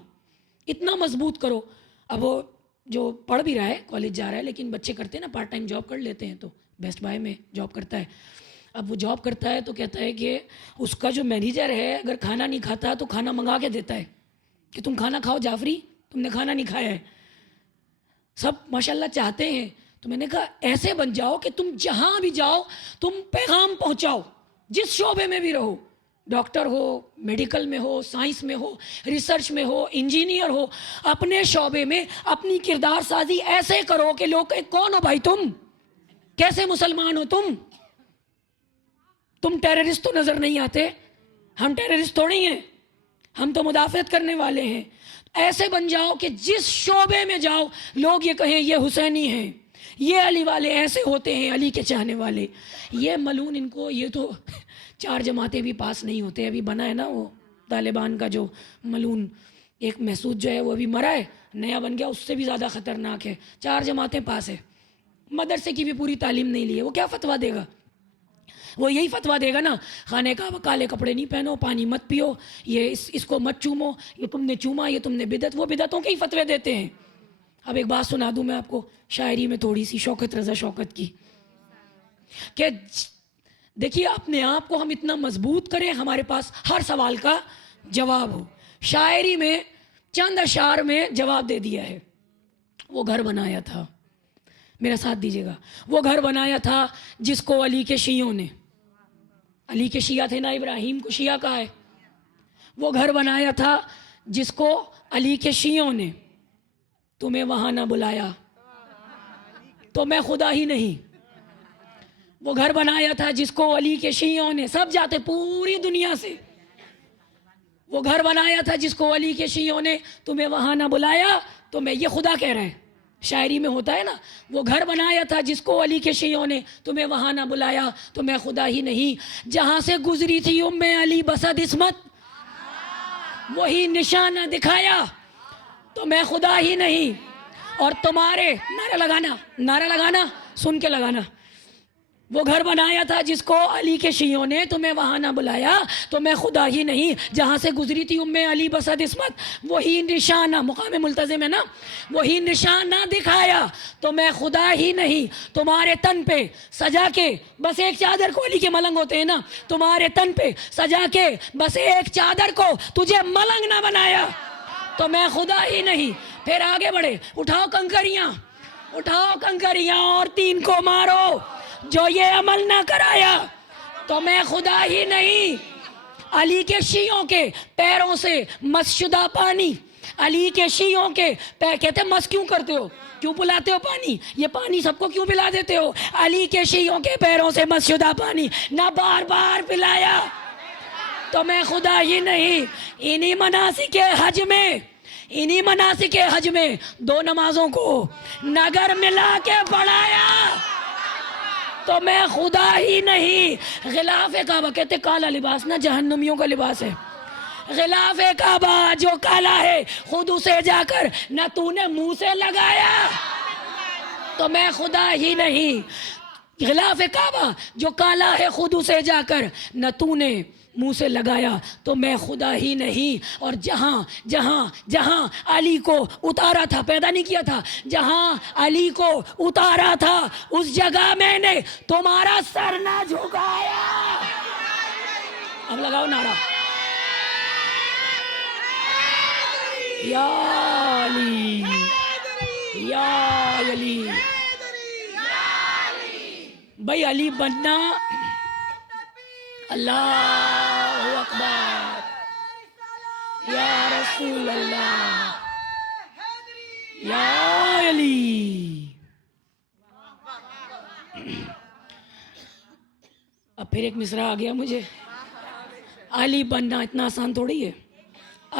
اتنا مضبوط کرو۔ اب وہ جو پڑھ بھی رہا ہے، کالج جا رہا ہے، لیکن بچے کرتے ہیں نا پارٹ ٹائم جاب کر لیتے ہیں، تو بیسٹ بائی میں جاب کرتا ہے۔ اب وہ جاب کرتا ہے تو کہتا ہے کہ اس کا جو مینیجر ہے اگر کھانا نہیں کھاتا تو کھانا منگا کے دیتا ہے کہ تم کھانا کھاؤ جعفری، تم نے کھانا نہیں کھایا ہے۔ سب ماشاءاللہ چاہتے ہیں، تو میں نے کہا ایسے بن جاؤ کہ تم جہاں بھی جاؤ تم پیغام پہنچاؤ، جس شعبے میں بھی رہو، ڈاکٹر ہو، میڈیکل میں ہو، سائنس میں ہو، ریسرچ میں ہو، انجینئر ہو، اپنے شعبے میں اپنی کردار سازی ایسے کرو کہ لوگ کہیں کون ہو بھائی تم، کیسے مسلمان ہو تم ٹیررسٹ تو نظر نہیں آتے، ہم ٹیررسٹ تھوڑی ہیں، ہم تو مدافعت کرنے والے ہیں۔ ایسے بن جاؤ کہ جس شعبے میں جاؤ لوگ یہ کہیں یہ حسینی ہیں، یہ علی والے ایسے ہوتے ہیں، علی کے چاہنے والے۔ یہ ملون ان کو، یہ تو 4 جماعتیں بھی پاس نہیں ہوتے۔ ابھی بنا ہے نا وہ طالبان کا جو ملون ایک محسود جو ہے وہ ابھی مرا ہے، نیا بن گیا، اس سے بھی زیادہ خطرناک ہے۔ 4 جماعتیں پاس ہے، مدرسے کی بھی پوری تعلیم نہیں لی ہے، وہ کیا فتویٰ دے گا؟ وہ یہی فتویٰ دے گا نا، خانے کا کالے کپڑے نہیں پہنو، پانی مت پیو، یہ اس کو مت چومو، یہ تم نے چوما، یہ تم نے بدعت، وہ بدعتوں کے ہی فتوے دیتے ہیں۔ اب ایک بات سنا دوں میں آپ کو، شاعری میں تھوڑی سی، شوکت رضا شوکت کی، کہ دیکھیے اپنے آپ کو ہم اتنا مضبوط کریں ہمارے پاس ہر سوال کا جواب ہو۔ شاعری میں چند اشعار میں جواب دے دیا ہے۔ وہ گھر بنایا تھا، میرا ساتھ دیجیے گا، وہ گھر بنایا تھا جس کو علی کے شیعوں نے، علی کے شیعہ تھے نا، ابراہیم کو شیعہ کہا ہے، وہ گھر بنایا تھا جس کو علی کے شیعوں نے، تمہیں وہاں نہ بلایا تو میں خدا ہی نہیں۔ وہ گھر بنایا تھا جس کو علی کے شیعوں نے، سب جاتے پوری دنیا سے، وہ گھر بنایا تھا جس کو علی کے شیعوں نے، تمہیں وہاں نہ بلایا تو میں، یہ خدا کہہ رہا ہے، شاعری میں ہوتا ہے نا، وہ گھر بنایا تھا جس کو علی کے شیعوں نے، تمہیں وہاں نہ بلایا تو میں خدا ہی نہیں۔ جہاں سے گزری تھی ام علی بسد عصمت، وہی نشانہ دکھایا تو میں خدا ہی نہیں۔ اور تمہارے، نعرہ لگانا سن کے لگانا، وہ گھر بنایا تھا جس کو علی کے شیعوں نے، تمہیں وہاں نہ بلایا تو میں خدا ہی نہیں۔ جہاں سے گزری تھی ام علی بسد عصمت، وہی نشانہ، مقام ملتزم ہے نا، وہی نشانہ دکھایا تو میں خدا ہی نہیں۔ تمہارے تن پہ سجا کے بس ایک چادر کو، علی کے ملنگ ہوتے ہیں نا، تمہارے تن پہ سجا کے بس ایک چادر کو تجھے ملنگ نہ بنایا تو میں خدا ہی نہیں۔ پھر آگے بڑھے، اٹھاؤ کنکریاں اور 3 کو مارو، جو یہ عمل نہ کرایا تو میں خدا ہی نہیں۔ علی کے شیعوں کے پیروں سے مس شدہ پانی، علی کے شیعوں کے پیر، کہتے ہیں مس کیوں کرتے ہو، کیوں پلاتے ہو پانی، یہ پانی سب کو کیوں پلا دیتے ہو؟ علی کے شیعوں کے پیروں سے مس شدہ پانی نہ بار بار پلایا تو میں خدا ہی نہیں۔ انہی مناسک حج میں 2 نمازوں کو نگر ملا کے پڑھایا تو میں خدا ہی نہیں۔ غلاف کعبہ، کہتے کالا لباس نا جہنمیوں کا لباس ہے، غلاف کعبہ جو کالا ہے خود اسے جا کر نہ تو نے منہ سے لگایا تو میں خدا ہی نہیں۔ غلاف کعبہ جو کالا ہے خود اسے جا کر نہ تو نے منہ سے لگایا تو میں خدا ہی نہیں، اور جہاں جہاں جہاں علی کو اتارا تھا، پیدا نہیں کیا تھا، جہاں علی کو اتارا تھا اس جگہ میں نے تمہارا سر نہ جھکایا۔ اب لگاؤ نعرہ، یا علی یا علی۔ بھائی علی بننا، اللہ اکبر، یا رسول اللہ، یا علی۔ اب پھر ایک مصرع آ گیا مجھے، علی بننا اتنا آسان تھوڑی ہے۔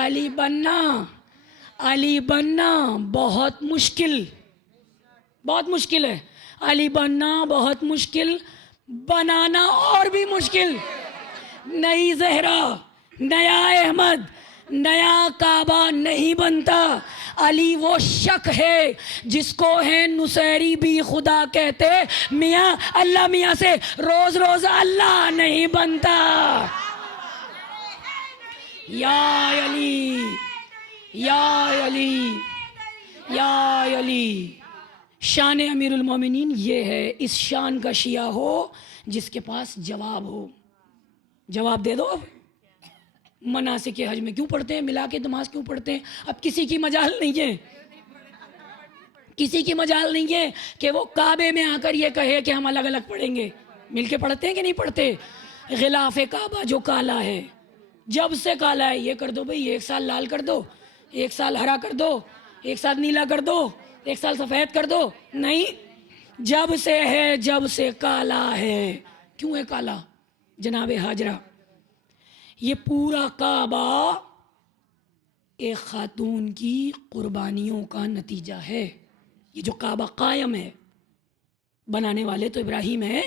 علی بننا، علی بننا بہت مشکل، بہت مشکل ہے۔ علی بننا بہت مشکل، بنانا اور بھی مشکل۔ نئی زہرا، نیا احمد، نیا کعبہ نہیں بنتا۔ علی وہ شک ہے جس کو ہے نصیری بھی خدا کہتے، میاں اللہ میاں سے روز روز اللہ نہیں بنتا۔ یا علی یا علی یا علی۔ شان امیر المومنین یہ ہے، اس شان کا شیعہ ہو جس کے پاس جواب ہو۔ جواب دے دو۔ اب مناسک حج میں کیوں پڑھتے ہیں، ملا کے نماز کیوں پڑھتے ہیں؟ اب کسی کی مجال نہیں ہے، کسی کی مجال نہیں ہے کہ وہ کعبے میں آ کر یہ کہے کہ ہم الگ الگ پڑھیں گے۔ مل کے پڑھتے ہیں کہ نہیں پڑھتے؟ غلاف کعبہ جو کالا ہے، جب سے کالا ہے، یہ کر دو بھئی، ایک سال لال کر دو، ایک سال ہرا کر دو، ایک سال نیلا کر دو، ایک سال سفید کر دو، نہیں، جب سے ہے، جب سے کالا ہے۔ کیوں ہے کالا؟ جناب حاجرہ، یہ پورا کعبہ ایک خاتون کی قربانیوں کا نتیجہ ہے۔ یہ جو کعبہ قائم ہے، بنانے والے تو ابراہیم ہے،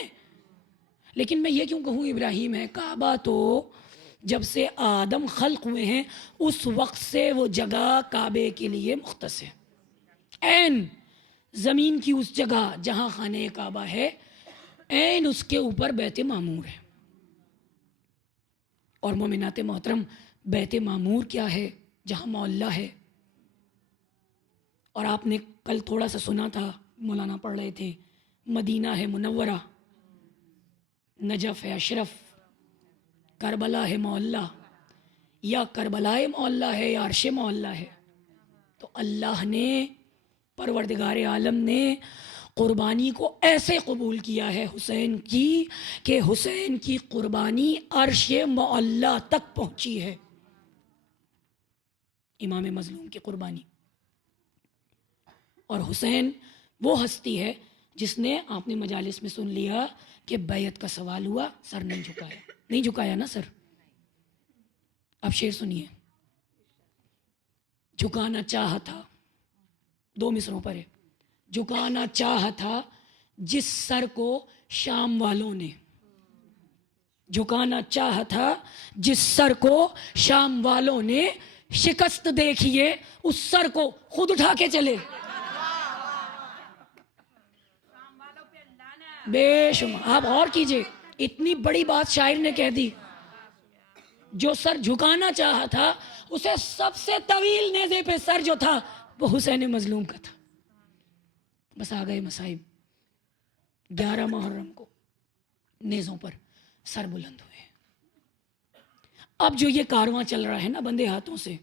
لیکن میں یہ کیوں کہوں ابراہیم ہے؟ کعبہ تو جب سے آدم خلق ہوئے ہیں اس وقت سے وہ جگہ کعبے کے لیے مختص ہے۔ عین زمین کی اس جگہ جہاں خانہ کعبہ ہے، عین اس کے اوپر بیت معمور ہے۔ اور مومنات محترم، بیت معمور کیا ہے؟ جہاں معلّہ ہے۔ اور آپ نے کل تھوڑا سا سنا تھا، مولانا پڑھ رہے تھے، مدینہ ہے منورہ، نجف ہے اشرف، کربلا ہے معلّہ، یا کربلا معلّہ ہے یا عرش معلّہ ہے۔ تو اللہ نے، پروردگار عالم نے قربانی کو ایسے قبول کیا ہے حسین کی کہ حسین کی قربانی عرش معلّہ تک پہنچی ہے۔ امام مظلوم کی قربانی۔ اور حسین وہ ہستی ہے جس نے، آپ نے مجالس میں سن لیا کہ بیعت کا سوال ہوا، سر نہیں جھکایا، نہیں جھکایا نا سر۔ اب شعر سنیے، جھکانا چاہا تھا، دو مصروں پر ہے، جھکانا چاہا تھا جس سر کو شام والوں نے، جھکانا چاہا تھا جس سر کو شام والوں نے، شکست دیکھیے اس سر کو خود اٹھا کے چلے۔ بے شمار، آپ غور کیجئے، اتنی بڑی بات شاعر نے کہہ دی۔ جو سر جھکانا چاہا تھا، اسے سب سے طویل نیزے پہ سر جو تھا وہ حسین مظلوم کا تھا۔ بس آ گئے مصائب، 11 محرم کو نیزوں پر سر بلند ہوئے۔ اب جو یہ کارواں چل رہا ہے نا بندے ہاتھوں سے،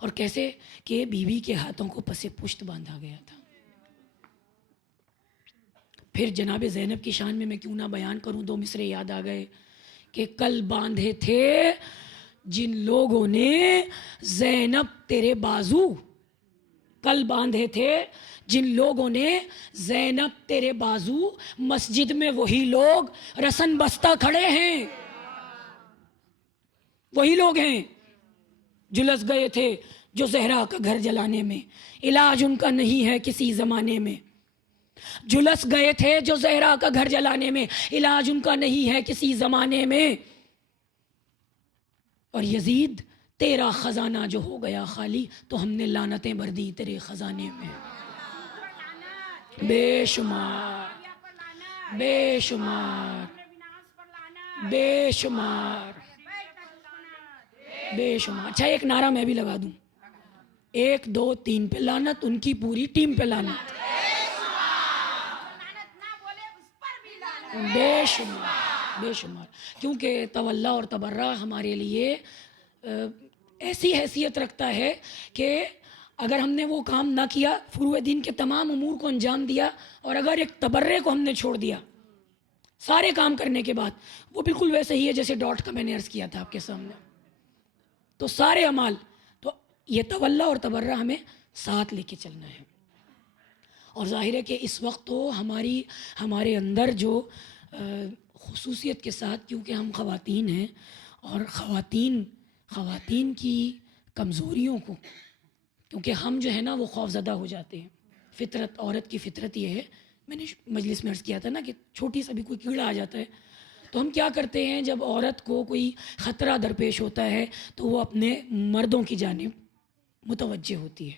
اور کیسے کہ بیوی کے ہاتھوں کو پس پشت باندھا گیا تھا۔ پھر جناب زینب کی شان میں کیوں نہ بیان کروں، دو مصرے یاد آ گئے کہ کل باندھے تھے جن لوگوں نے زینب تیرے بازو، کل باندھے تھے جن لوگوں نے زینب تیرے بازو، مسجد میں وہی لوگ رسن بستہ کھڑے ہیں، وہی لوگ ہیں جلس گئے تھے جو زہرا کا گھر جلانے میں، علاج ان کا نہیں ہے کسی زمانے میں۔ جلس گئے تھے جو زہرا کا گھر جلانے میں، علاج ان کا نہیں ہے کسی زمانے میں۔ اور یزید تیرا خزانہ جو ہو گیا خالی، تو ہم نے لعنتیں بھر دی تیرے خزانے میں۔ بے شمار، بے شمار، بے شمار، بے شمار۔ اچھا ایک نعرہ میں بھی لگا دوں، 1 2 3 پہ لعنت، ان کی پوری ٹیم پہ لعنت، بے شمار، بے شمار۔ کیونکہ تولا اور تبرہ ہمارے لیے ایسی حیثیت رکھتا ہے کہ اگر ہم نے وہ کام نہ کیا، فروع دین کے تمام امور کو انجام دیا، اور اگر ایک تبرے کو ہم نے چھوڑ دیا سارے کام کرنے کے بعد، وہ بالکل ویسے ہی ہے جیسے ڈاٹ کا میں نے عرض کیا تھا آپ کے سامنے، تو سارے اعمال، تو یہ تولا اور تبرہ ہمیں ساتھ لے کے چلنا ہے۔ اور ظاہر ہے کہ اس وقت تو ہمارے اندر جو خصوصیت کے ساتھ، کیونکہ ہم خواتین ہیں، اور خواتین کی کمزوریوں کو، کیونکہ ہم جو ہے نا وہ خوف زدہ ہو جاتے ہیں، فطرت، عورت کی فطرت یہ ہے، میں نے مجلس میں عرض کیا تھا نا کہ چھوٹی سا بھی کوئی کیڑا آ جاتا ہے تو ہم کیا کرتے ہیں، جب عورت کو کوئی خطرہ درپیش ہوتا ہے تو وہ اپنے مردوں کی جانب متوجہ ہوتی ہے،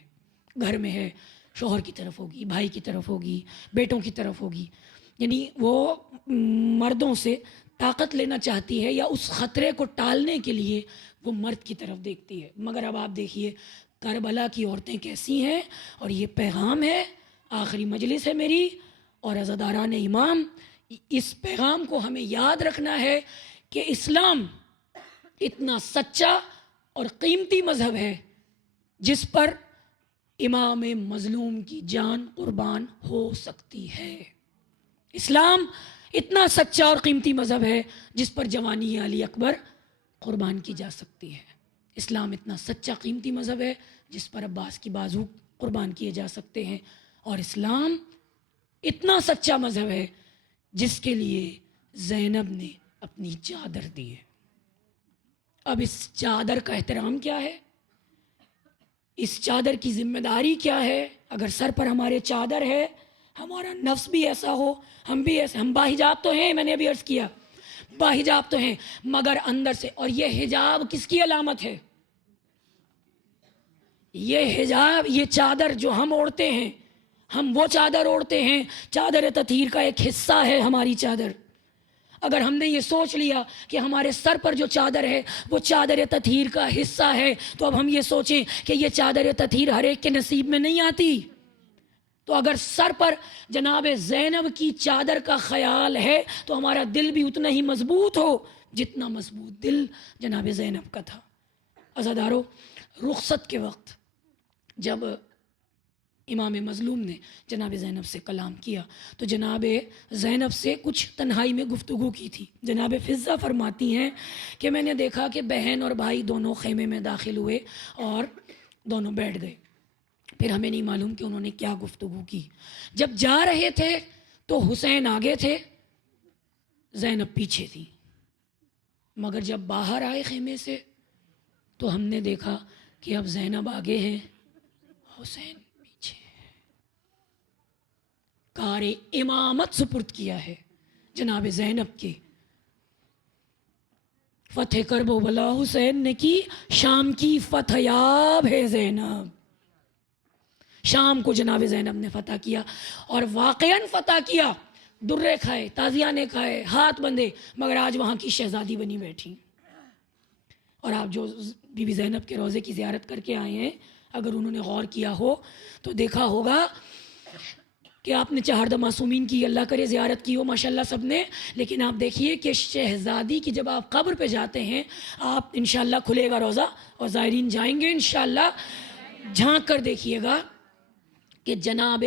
گھر میں ہے شوہر کی طرف ہوگی، بھائی کی طرف ہوگی، بیٹوں کی طرف ہوگی، یعنی وہ مردوں سے طاقت لینا چاہتی ہے یا اس خطرے کو ٹالنے کے لیے وہ مرد کی طرف دیکھتی ہے۔ مگر اب آپ دیکھیے کربلا کی عورتیں کیسی ہیں، اور یہ پیغام ہے، آخری مجلس ہے میری، اور عزاداران امام، اس پیغام کو ہمیں یاد رکھنا ہے کہ اسلام اتنا سچا اور قیمتی مذہب ہے جس پر امام مظلوم کی جان قربان ہو سکتی ہے۔ اسلام اتنا سچا اور قیمتی مذہب ہے جس پر جوانی علی اکبر قربان کی جا سکتی ہے۔ اسلام اتنا سچا قیمتی مذہب ہے جس پر عباس کی بازو قربان کیے جا سکتے ہیں، اور اسلام اتنا سچا مذہب ہے جس کے لیے زینب نے اپنی چادر دی ہے۔ اب اس چادر کا احترام کیا ہے، اس چادر کی ذمہ داری کیا ہے؟ اگر سر پر ہمارے چادر ہے، ہمارا نفس بھی ایسا ہو، ہم بھی ایسے، ہم باحجاب تو ہیں، میں نے ابھی عرض کیا باحجاب تو ہیں، مگر اندر سے، اور یہ حجاب کس کی علامت ہے؟ یہ حجاب، یہ چادر جو ہم اوڑھتے ہیں، ہم وہ چادر اوڑھتے ہیں، چادر تطہیر کا ایک حصہ ہے ہماری چادر۔ اگر ہم نے یہ سوچ لیا کہ ہمارے سر پر جو چادر ہے وہ چادر تطہیر کا حصہ ہے، تو اب ہم یہ سوچیں کہ یہ چادر تطہیر ہر ایک کے نصیب میں نہیں آتی۔ تو اگر سر پر جناب زینب کی چادر کا خیال ہے تو ہمارا دل بھی اتنا ہی مضبوط ہو جتنا مضبوط دل جناب زینب کا تھا۔ عزادارو، رخصت کے وقت جب امام مظلوم نے جناب زینب سے کلام کیا تو جناب زینب سے کچھ تنہائی میں گفتگو کی تھی۔ جناب فضہ فرماتی ہیں کہ میں نے دیکھا کہ بہن اور بھائی دونوں خیمے میں داخل ہوئے اور دونوں بیٹھ گئے، پھر ہمیں نہیں معلوم کہ انہوں نے کیا گفتگو کی۔ جب جا رہے تھے تو حسین آگے تھے، زینب پیچھے تھی، مگر جب باہر آئے خیمے سے تو ہم نے دیکھا کہ اب زینب آگے ہیں، حسین پیچھے۔ کار امامت سپرد کیا ہے جناب زینب کے۔ فتح کرب و بلا حسین نے کی، شام کی فتح یاب ہے زینب۔ شام کو جناب زینب نے فتح کیا، اور واقعاً فتح کیا، درے کھائے، تازیانے کھائے، ہاتھ بندھے، مگر آج وہاں کی شہزادی بنی بیٹھی۔ اور آپ جو بی بی زینب کے روضے کی زیارت کر کے آئے ہیں، اگر انہوں نے غور کیا ہو تو دیکھا ہوگا کہ آپ نے چہاردہ معصومین کی، اللہ کرے زیارت کی ہو ماشاءاللہ سب نے، لیکن آپ دیکھیے کہ شہزادی کی جب آپ قبر پہ جاتے ہیں، آپ انشاءاللہ کھلے گا روضہ اور زائرین جائیں گے انشاءاللہ، جھانک کر دیکھیے گا کہ جناب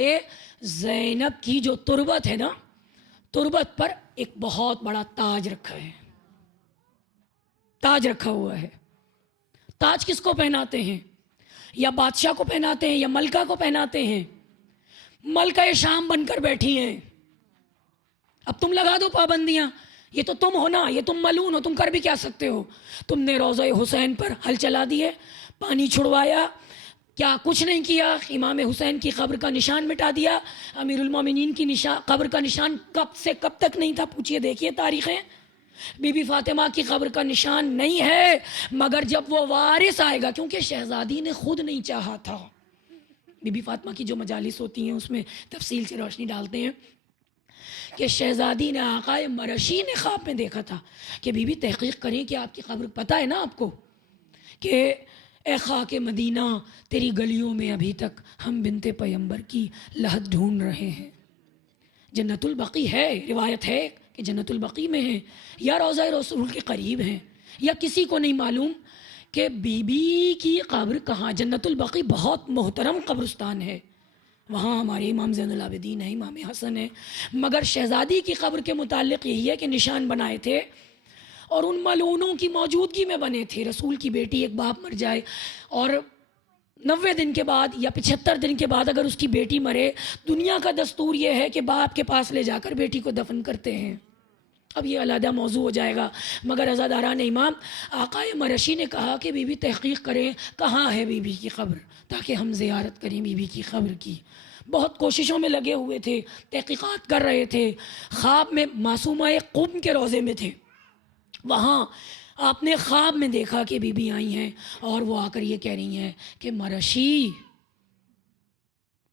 زینب کی جو تربت ہے نا، تربت پر ایک بہت بڑا تاج رکھا ہے، تاج رکھا ہوا ہے۔ تاج کس کو پہناتے ہیں؟ یا بادشاہ کو پہناتے ہیں یا ملکہ کو پہناتے ہیں؟ ملکہ شام بن کر بیٹھی ہیں۔ اب تم لگا دو پابندیاں، یہ تو تم ہو نا، یہ تم ملون ہو، تم کر بھی کیا سکتے ہو؟ تم نے روضہ حسین پر ہل چلا دیے، پانی چھڑوایا، کیا کچھ نہیں کیا، امام حسین کی قبر کا نشان مٹا دیا، امیر المومنین کی قبر کا نشان کب سے کب تک نہیں تھا، پوچھئے دیکھیے تاریخیں، بی بی فاطمہ کی قبر کا نشان نہیں ہے، مگر جب وہ وارث آئے گا، کیونکہ شہزادی نے خود نہیں چاہا تھا، بی بی فاطمہ کی جو مجالس ہوتی ہیں اس میں تفصیل سے روشنی ڈالتے ہیں کہ شہزادی نے آقا مرشی نے خواب میں دیکھا تھا کہ بی بی تحقیق کریں کہ آپ کی قبر پتہ ہے نا آپ کو کہ اے خاک مدینہ تیری گلیوں میں ابھی تک ہم بنت پیمبر کی لحد ڈھونڈ رہے ہیں. جنت البقیع ہے، روایت ہے کہ جنت البقیع میں ہیں یا روضہ رسول کے قریب ہیں، یا کسی کو نہیں معلوم کہ بی بی کی قبر کہاں. جنت البقیع بہت محترم قبرستان ہے، وہاں ہمارے امام زین العابدین ہیں، امام حسن ہیں. مگر شہزادی کی قبر کے متعلق یہی ہے کہ نشان بنائے تھے اور ان ملعونوں کی موجودگی میں بنے تھے. رسول کی بیٹی ایک باپ مر جائے اور 90 دن کے بعد یا 75 دن کے بعد اگر اس کی بیٹی مرے، دنیا کا دستور یہ ہے کہ باپ کے پاس لے جا کر بیٹی کو دفن کرتے ہیں. اب یہ علیحدہ موضوع ہو جائے گا. مگر عزاداران امام، آقا مرشی نے کہا کہ بی بی تحقیق کریں کہاں ہے بی بی کی قبر تاکہ ہم زیارت کریں بی بی کی قبر کی. بہت کوششوں میں لگے ہوئے تھے، تحقیقات کر رہے تھے. خواب میں معصومہ قم کے روضے میں تھے، وہاں آپ نے خواب میں دیکھا کہ بی بی آئی ہیں اور وہ آ کر یہ کہہ رہی ہیں کہ مرشی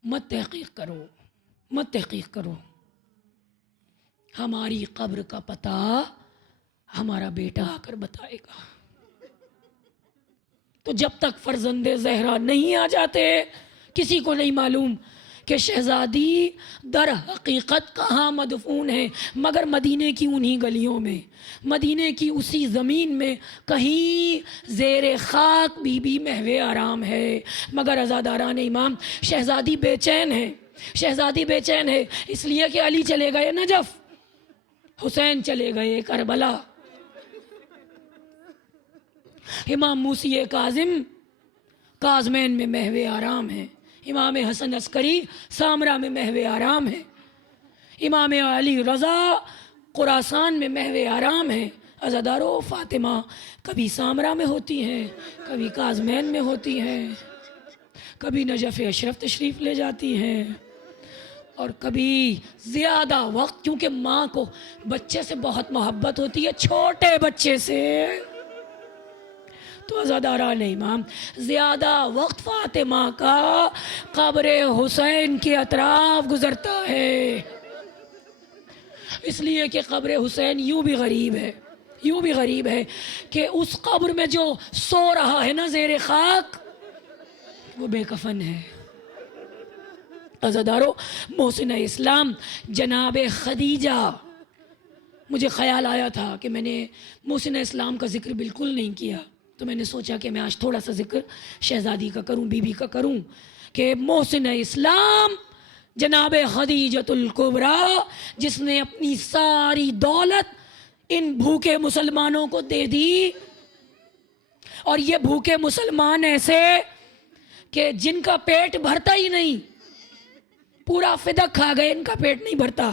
مت تحقیق کرو، مت تحقیق کرو، ہماری قبر کا پتہ ہمارا بیٹا آ کر بتائے گا. تو جب تک فرزند زہرا نہیں آ جاتے کسی کو نہیں معلوم کہ شہزادی در حقیقت کہاں مدفون ہے، مگر مدینے کی انہی گلیوں میں، مدینے کی اسی زمین میں کہیں زیر خاک بی بی محو آرام ہے. مگر عزاداران امام، شہزادی بے چین ہے، شہزادی بے چین ہے اس لیے کہ علی چلے گئے نجف، حسین چلے گئے کربلا، امام موسی کاظم کاظمین میں محو آرام ہے، امام حسن عسکری سامرا میں محو آرام ہے، امام علی رضا خراسان میں محو آرام ہے. عزادارو، فاطمہ کبھی سامرا میں ہوتی ہیں، کبھی کاظمین میں ہوتی ہیں، کبھی نجف اشرف تشریف لے جاتی ہیں، اور کبھی زیادہ وقت، کیونکہ ماں کو بچے سے بہت محبت ہوتی ہے، چھوٹے بچے سے، تو عزاداران امام زیادہ وقت فاطمہ کا قبر حسین کے اطراف گزرتا ہے. اس لیے کہ قبر حسین یوں بھی غریب ہے، یوں بھی غریب ہے کہ اس قبر میں جو سو رہا ہے نا زیر خاک، وہ بے کفن ہے. عزادارو، محسن اسلام جناب خدیجہ، مجھے خیال آیا تھا کہ میں نے محسن اسلام کا ذکر بالکل نہیں کیا، تو میں نے سوچا کہ میں آج تھوڑا سا ذکر شہزادی کا کروں، بی بی کا کروں، کہ محسن اسلام جناب خدیجۃ الکبریٰ جس نے اپنی ساری دولت ان بھوکے مسلمانوں کو دے دی، اور یہ بھوکے مسلمان ایسے کہ جن کا پیٹ بھرتا ہی نہیں، پورا فدق کھا گئے، ان کا پیٹ نہیں بھرتا،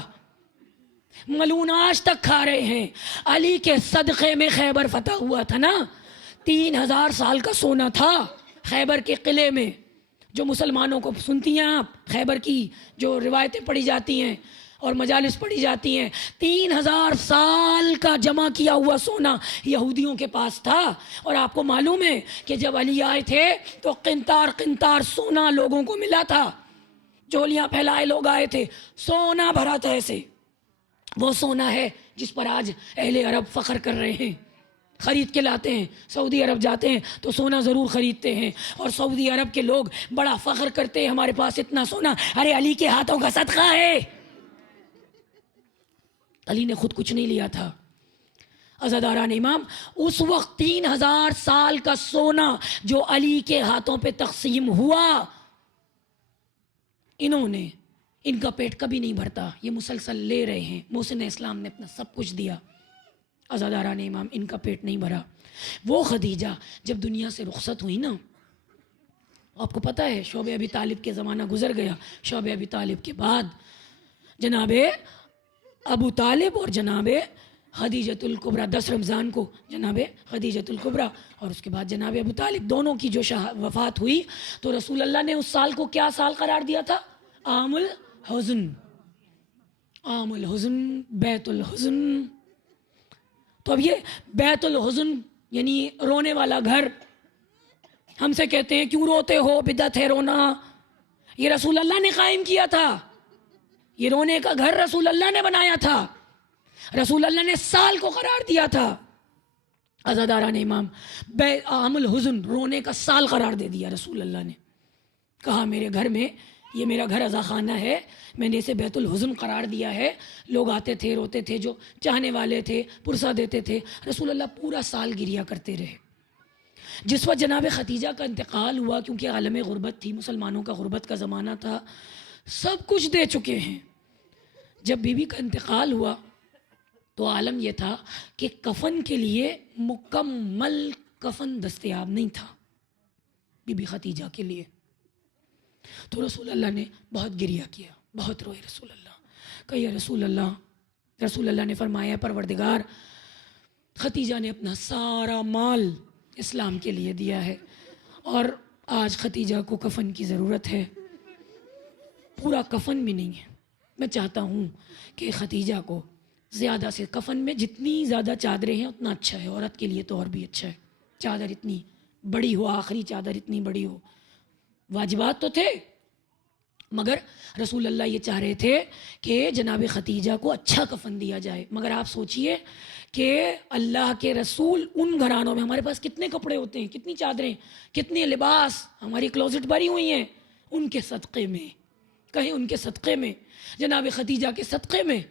ملون آج تک کھا رہے ہیں. علی کے صدقے میں خیبر فتح ہوا تھا نا، 3000 سال کا سونا تھا خیبر کے قلعے میں. جو مسلمانوں کو سنتی ہیں آپ، خیبر کی جو روایتیں پڑھی جاتی ہیں اور مجالس پڑھی جاتی ہیں، 3000 سال کا جمع کیا ہوا سونا یہودیوں کے پاس تھا. اور آپ کو معلوم ہے کہ جب علی آئے تھے تو قنطار قنطار سونا لوگوں کو ملا تھا، جولیاں پھیلائے لوگ آئے تھے، سونا بھرا تھا ایسے. وہ سونا ہے جس پر آج اہل عرب فخر کر رہے ہیں، خرید کے لاتے ہیں. سعودی عرب جاتے ہیں تو سونا ضرور خریدتے ہیں، اور سعودی عرب کے لوگ بڑا فخر کرتے ہیں ہمارے پاس اتنا سونا، ارے علی کے ہاتھوں کا صدقہ ہے. علی نے خود کچھ نہیں لیا تھا. عزاداران امام، اس وقت 3000 سال کا سونا جو علی کے ہاتھوں پہ تقسیم ہوا، انہوں نے، ان کا پیٹ کبھی نہیں بھرتا، یہ مسلسل لے رہے ہیں. محسن اسلام نے اپنا سب کچھ دیا. عزاداران امام، ان کا پیٹ نہیں بھرا. وہ خدیجہ جب دنیا سے رخصت ہوئی نا، آپ کو پتہ ہے شعب ابی طالب کے زمانہ گزر گیا. شعب ابی طالب کے بعد جناب ابو طالب اور جناب خدیجۃ الکبریٰ، 10 رمضان کو جناب خدیجۃ الکبریٰ اور اس کے بعد جناب ابو طالب، دونوں کی جو وفات ہوئی، تو رسول اللہ نے اس سال کو کیا سال قرار دیا تھا؟ عام الحزن، عام الحزن، بیت الحزن. تو اب یہ بیت الحزن یعنی رونے والا گھر، ہم سے کہتے ہیں کیوں روتے ہو، بدعت ہے رونا. یہ رسول اللہ نے قائم کیا تھا، یہ رونے کا گھر رسول اللہ نے بنایا تھا، رسول اللہ نے سال کو قرار دیا تھا۔ عزاداران امام عام الحزن، رونے کا سال قرار دے دیا رسول اللہ نے، کہا میرے گھر میں، یہ میرا گھر رضا خانہ ہے، میں نے اسے بیت الحزن قرار دیا ہے، لوگ آتے تھے روتے تھے، جو چاہنے والے تھے پرسہ دیتے تھے، رسول اللہ پورا سال گریا کرتے رہے۔ جس وقت جناب خدیجہ کا انتقال ہوا، کیونکہ عالم غربت تھی، مسلمانوں کا غربت کا زمانہ تھا، سب کچھ دے چکے ہیں، جب بی بی کا انتقال ہوا تو عالم یہ تھا کہ کفن کے لیے مکمل کفن دستیاب نہیں تھا بی بی خدیجہ کے لیے، تو رسول اللہ نے بہت گریہ کیا، بہت روئے رسول اللہ، کہ یا رسول اللہ نے فرمایا پروردگار، خدیجہ نے اپنا سارا مال اسلام کے لیے دیا ہے، اور آج خدیجہ کو کفن کی ضرورت ہے، پورا کفن بھی نہیں ہے، میں چاہتا ہوں کہ خدیجہ کو زیادہ سے کفن میں جتنی زیادہ چادریں ہیں اتنا اچھا ہے، عورت کے لیے تو اور بھی اچھا ہے، چادر اتنی بڑی ہو، آخری چادر اتنی بڑی ہو، واجبات تو تھے مگر رسول اللہ یہ چاہ رہے تھے کہ جناب خدیجہ کو اچھا کفن دیا جائے۔ مگر آپ سوچئے کہ اللہ کے رسول ان گھرانوں میں، ہمارے پاس کتنے کپڑے ہوتے ہیں، کتنی چادریں، کتنے لباس، ہماری کلوزٹ بھری ہوئی ہیں، ان کے صدقے میں، کہیں ان کے صدقے میں، جناب خدیجہ کے صدقے میں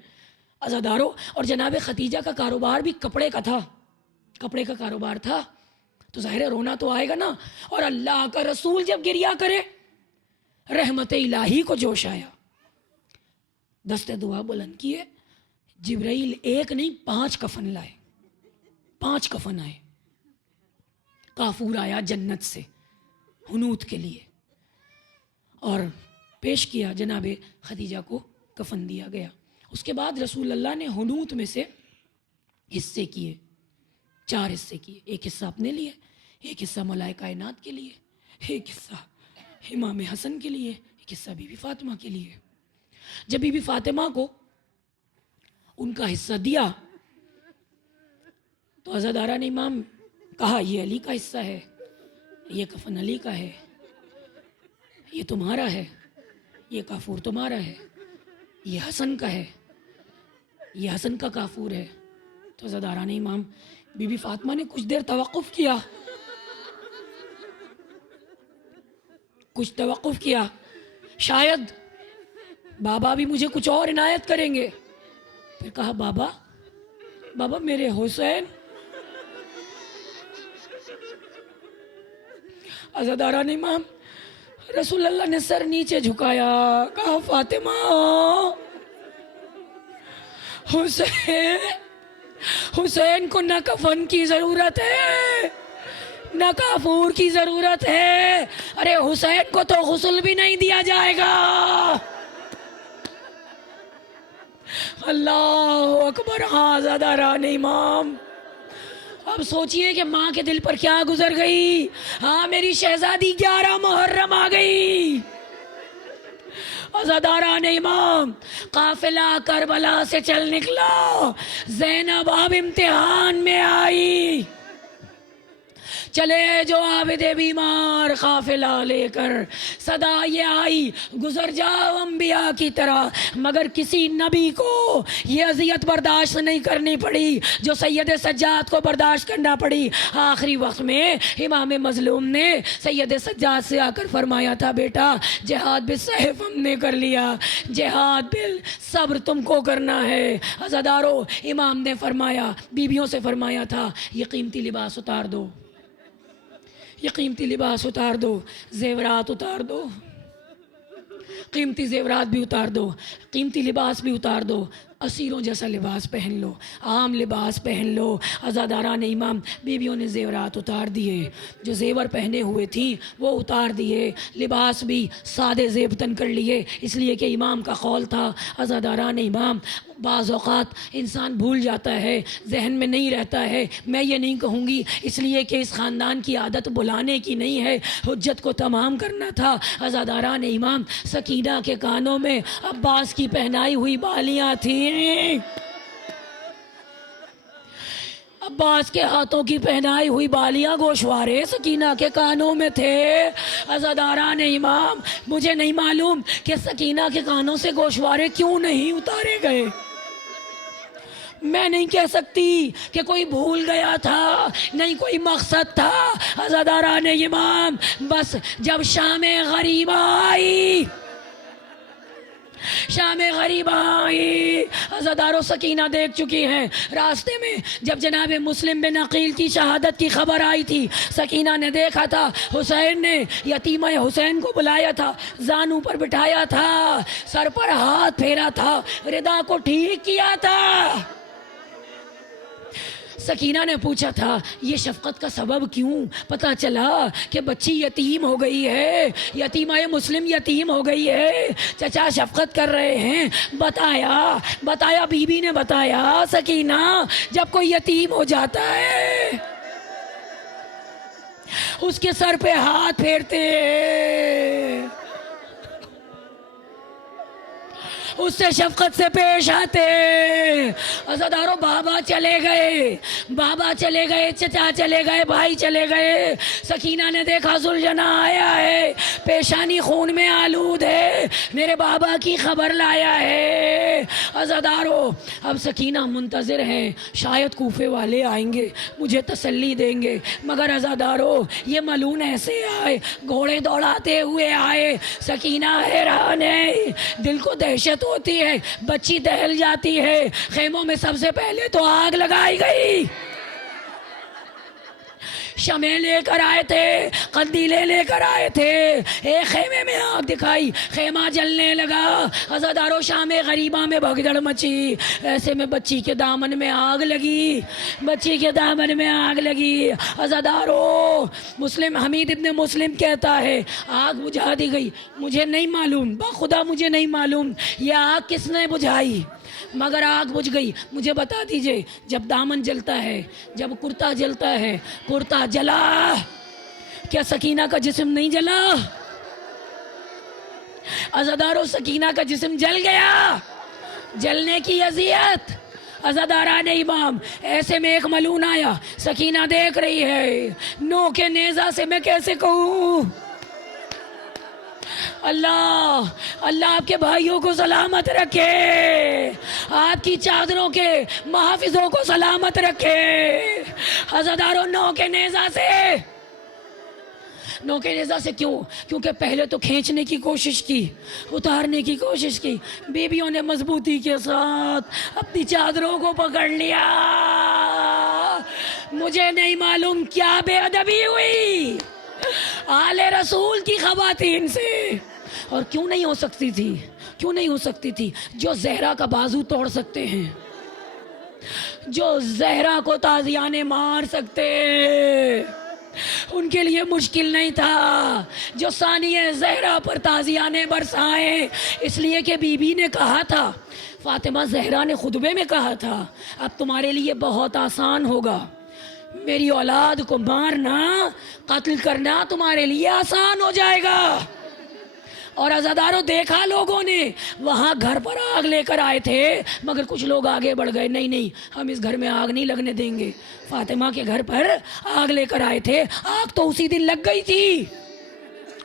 عزادارو، اور جناب خدیجہ کا کاروبار بھی کپڑے کا تھا، کپڑے کا کاروبار تھا، تو ظاہر ہے رونا تو آئے گا نا، اور اللہ کا رسول جب گریہ کرے، رحمت الہی کو جوش آیا، دست دعا بلند کیے، جبرائیل ایک نہیں 5 کفن لائے، 5 کفن آئے، کافور آیا جنت سے حنوت کے لیے، اور پیش کیا، جناب خدیجہ کو کفن دیا گیا۔ اس کے بعد رسول اللہ نے حنوت میں سے حصے کیے، 4 حصے کیے، ایک حصہ اپنے لیے، ایک حصہ ملائکہ کائنات کے لیے، ایک حصہ امام حسن کے لیے، ایک حصہ بی بی فاطمہ کے لیے۔ جب بی بی فاطمہ کو ان کا حصہ دیا تو عزاداران امام کہا یہ علی کا حصہ ہے، یہ کفن علی کا ہے، یہ تمہارا ہے، یہ کافور تمہارا ہے، یہ حسن کا ہے، یہ حسن کا کافور ہے۔ تو عزاداران امام، بی بی فاطمہ نے کچھ دیر توقف کیا، کچھ توقف کیا، شاید بابا بھی مجھے کچھ اور عنایت کریں گے، پھر کہا بابا میرے حسین۔ عزاداران امام، رسول اللہ نے سر نیچے جھکایا، کہا فاطمہ، حسین کو نہ کفن کی ضرورت ہے نہ کافور کی ضرورت ہے، ارے حسین کو تو غسل بھی نہیں دیا جائے گا۔ اللہ اکبر۔ عزاداران امام، اب سوچئے کہ ماں کے دل پر کیا گزر گئی۔ ہاں میری شہزادی 11 محرم آ گئی۔ عزاداران امام، قافلہ کربلا سے چل نکلا، زینب اب امتحان میں آئی، چلے جو عابد بیمار قافلہ لے کر، صدا یہ آئی گزر جاؤ انبیاء کی طرح، مگر کسی نبی کو یہ اذیت برداشت نہیں کرنی پڑی جو سید سجاد کو برداشت کرنا پڑی۔ آخری وقت میں امام مظلوم نے سید سجاد سے آ کر فرمایا تھا، بیٹا جہاد بالسیف ہم نے کر لیا، جہاد بالصبر تم کو کرنا ہے۔ عزادارو، امام نے فرمایا، بیویوں سے فرمایا تھا، یہ قیمتی لباس اتار دو، یہ قیمتی لباس اتار دو، زیورات اتار دو، قیمتی زیورات بھی اتار دو، قیمتی لباس بھی اتار دو، اسیروں جیسا لباس پہن لو، عام لباس پہن لو۔ عزاداران امام، بیویوں نے زیورات اتار دیے، جو زیور پہنے ہوئے تھیں وہ اتار دیے، لباس بھی سادے زیبتن کر لیے، اس لیے کہ امام کا قول تھا۔ عزاداران امام، بعض اوقات انسان بھول جاتا ہے، ذہن میں نہیں رہتا ہے، میں یہ نہیں کہوں گی، اس لیے کہ اس خاندان کی عادت بلانے کی نہیں ہے، حجت کو تمام کرنا تھا۔ عزاداران امام، سکینہ کے کانوں میں عباس کی پہنائی ہوئی بالیاں تھیں، عباس کے ہاتھوں کی پہنائی ہوئی بالیاں گوشوارے سکینہ کے کانوں میں تھے۔ عزاداران امام، مجھے نہیں معلوم کہ سکینہ کے کانوں سے گوشوارے کیوں نہیں اتارے گئے۔ میں نہیں کہہ سکتی کہ کوئی بھول گیا تھا، نہیں کوئی مقصد تھا۔ عزاداران امام، بس جب شام غریبہ آئی، شام غریبہ آئی، عزادارو سکینہ دیکھ چکی ہیں۔ راستے میں جب جناب مسلم بن عقیل کی شہادت کی خبر آئی تھی، سکینہ نے دیکھا تھا حسین نے یتیمہ حسین کو بلایا تھا، زانوں پر بٹھایا تھا، سر پر ہاتھ پھیرا تھا، ردا کو ٹھیک کیا تھا۔ سکینہ نے پوچھا تھا یہ شفقت کا سبب کیوں؟ پتہ چلا کہ بچی یتیم ہو گئی ہے، یتیمہ مسلم یتیم ہو گئی ہے، چچا شفقت کر رہے ہیں۔ بتایا بی بی نے بتایا، سکینہ جب کوئی یتیم ہو جاتا ہے اس کے سر پہ ہاتھ پھیرتے، اس سے شفقت سے پیش آتے۔ عزادارو بابا چلے گئے، چچا چلے گئے، بھائی چلے گئے۔ سکینہ نے دیکھا زلجنا آیا ہے، پیشانی خون میں آلود ہے، میرے بابا کی خبر لایا ہے۔ عزادارو اب سکینہ منتظر ہیں، شاید کوفے والے آئیں گے، مجھے تسلی دیں گے، مگر عزادارو یہ ملون ایسے آئے، گھوڑے دوڑاتے ہوئے آئے۔ سکینہ حیران ہے، دل کو دہشت ہوتی ہے، بچی دہل جاتی ہے۔ خیموں میں سب سے پہلے تو آگ لگائی گئی، شمع لے کر آئے تھے، قندیلیں لے کر آئے تھے، ایک خیمے میں آگ دکھائی، خیمہ جلنے لگا۔ عزادارو شام غریبہ میں بھگدڑ مچی، ایسے میں بچی کے دامن میں آگ لگی، بچی کے دامن میں آگ لگی۔ عزادارو مسلم حمید ابن مسلم کہتا ہے آگ بجھا دی گئی، مجھے نہیں معلوم، بخدا مجھے نہیں معلوم یہ آگ کس نے بجھائی، مگر آگ بجھ گئی۔ مجھے بتا دیجئے جب دامن جلتا ہے، جب کرتا جلتا ہے، کرتا جلا، کیا سکینہ کا جسم نہیں جلا؟ عزادارو سکینہ کا جسم جل گیا، جلنے کی اذیت۔ عزاداران امام، ایسے میں ایک ملون آیا، سکینہ دیکھ رہی ہے، نو کے نیزہ سے میں کیسے کہوں، اللہ آپ کے بھائیوں کو سلامت رکھے، آپ کی چادروں کے محافظوں کو سلامت رکھے۔ عزادارو نو کے نیزہ سے کیوں؟ کیونکہ پہلے تو کھینچنے کی کوشش کی، اتارنے کی کوشش کی، بیویوں نے مضبوطی کے ساتھ اپنی چادروں کو پکڑ لیا۔ مجھے نہیں معلوم کیا بے ادبی ہوئی آل رسول کی خواتین سے، اور کیوں نہیں ہو سکتی تھی؟ جو زہرا کا بازو توڑ سکتے ہیں، جو زہرا کو تازیانے مار سکتے، ان کے لیے مشکل نہیں تھا جو ثانیہ زہرا پر تازیانے برسائیں، اس لیے کہ بی بی نے کہا تھا، فاطمہ زہرا نے خطبے میں کہا تھا اب تمہارے لیے بہت آسان ہوگا، میری اولاد کو مارنا، قتل کرنا تمہارے لیے آسان ہو جائے گا۔ اور عزادارو دیکھا لوگوں نے، وہاں گھر پر آگ لے کر آئے تھے، مگر کچھ لوگ آگے بڑھ گئے، نہیں ہم اس گھر میں آگ نہیں لگنے دیں گے۔ فاطمہ کے گھر پر آگ لے کر آئے تھے، آگ تو اسی دن لگ گئی تھی،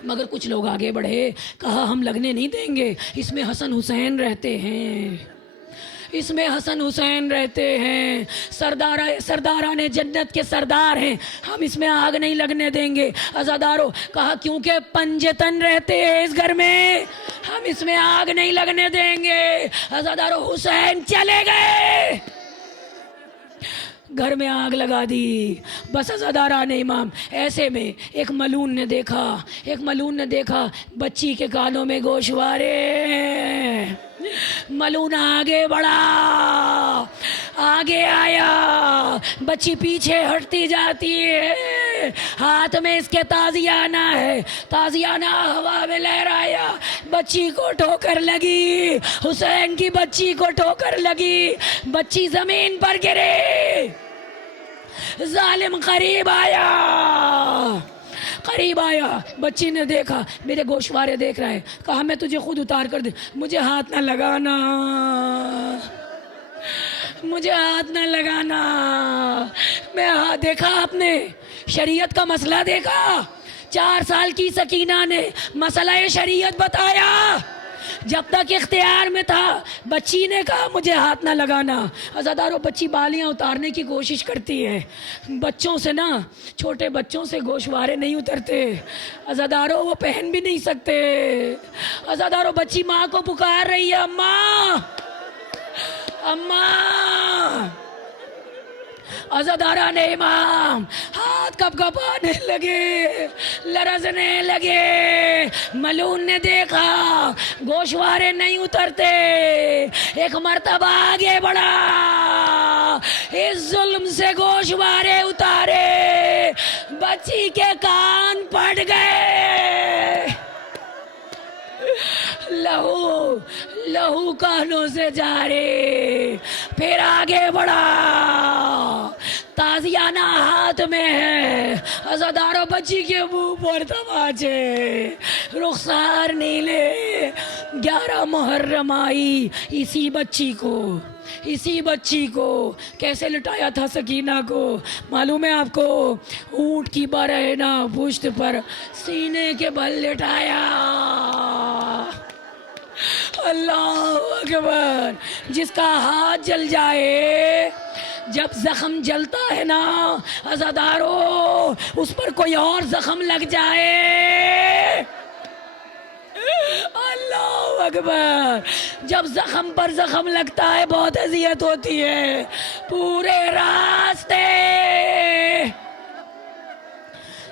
مگر کچھ لوگ آگے بڑھے، کہا ہم لگنے نہیں دیں گے، اس میں حسن حسین رہتے ہیں، اس میں حسن حسین رہتے ہیں، سرداران جنت کے سردار ہیں، ہم اس میں آگ نہیں لگنے دیں گے۔ عزادارو کہا کیونکہ پنجتن رہتے ہیں اس گھر میں، ہم اس میں آگ نہیں لگنے دیں گے۔ عزادارو حسین چلے گئے، گھر میں آگ لگا دی۔ بس عزاداران امام، ایسے میں ایک ملون نے دیکھا بچی کے کانوں میں گوشوارے، ملون آگے بڑھا، آگے آیا، بچی پیچھے ہٹتی جاتی ہے، ہاتھ میں اس کے تازیانہ ہے، تازیانہ ہوا میں لہرایا، بچی کو ٹھوکر لگی، حسین کی بچی کو ٹھوکر لگی، بچی زمین پر گرے، ظالم قریب آیا، بچی نے دیکھا میرے گوشوارے دیکھ رہا ہے، کہا میں تجھے خود اتار کر دے، مجھے ہاتھ نہ لگانا، میں دیکھا آپ نے شریعت کا مسئلہ دیکھا، 4 سال کی سکینہ نے مسئلہ شریعت بتایا، جب تک اختیار میں تھا بچی نے کہا مجھے ہاتھ نہ لگانا۔ عزادارو بچی بالیاں اتارنے کی کوشش کرتی ہے، بچوں سے نا، چھوٹے بچوں سے گوشوارے نہیں اترتے عزادارو، وہ پہن بھی نہیں سکتے۔ عزادارو بچی ماں کو پکار رہی ہے، اماں اماں۔ عزاداران امام ہاتھ کپ کپانے لگے، لرزنے لگے۔ ملعون نے دیکھا گوشوارے نہیں اترتے، ایک مرتبہ آگے بڑھا، اس ظلم سے گوشوارے اتارے، بچی کے کان پھٹ گئے، لہو لہو کانوں سے جاری۔ پھر آگے بڑھا، تازیانہ ہاتھ میں ہے، عزادارو بچی کے منہ پر تماچے، رخسار نیلے۔ 11 محرم آئی، اسی بچی کو کیسے لٹایا تھا سکینہ کو، معلوم ہے آپ کو؟ اونٹ کی برہنہ پشت پر سینے کے بل لٹایا۔ اللہ اکبر۔ جس کا ہاتھ جل جائے، جب زخم جلتا ہے نا عزادارو، اس پر کوئی اور زخم لگ جائے، اللہ اکبر، جب زخم پر زخم لگتا ہے بہت اذیت ہوتی ہے۔ پورے راستے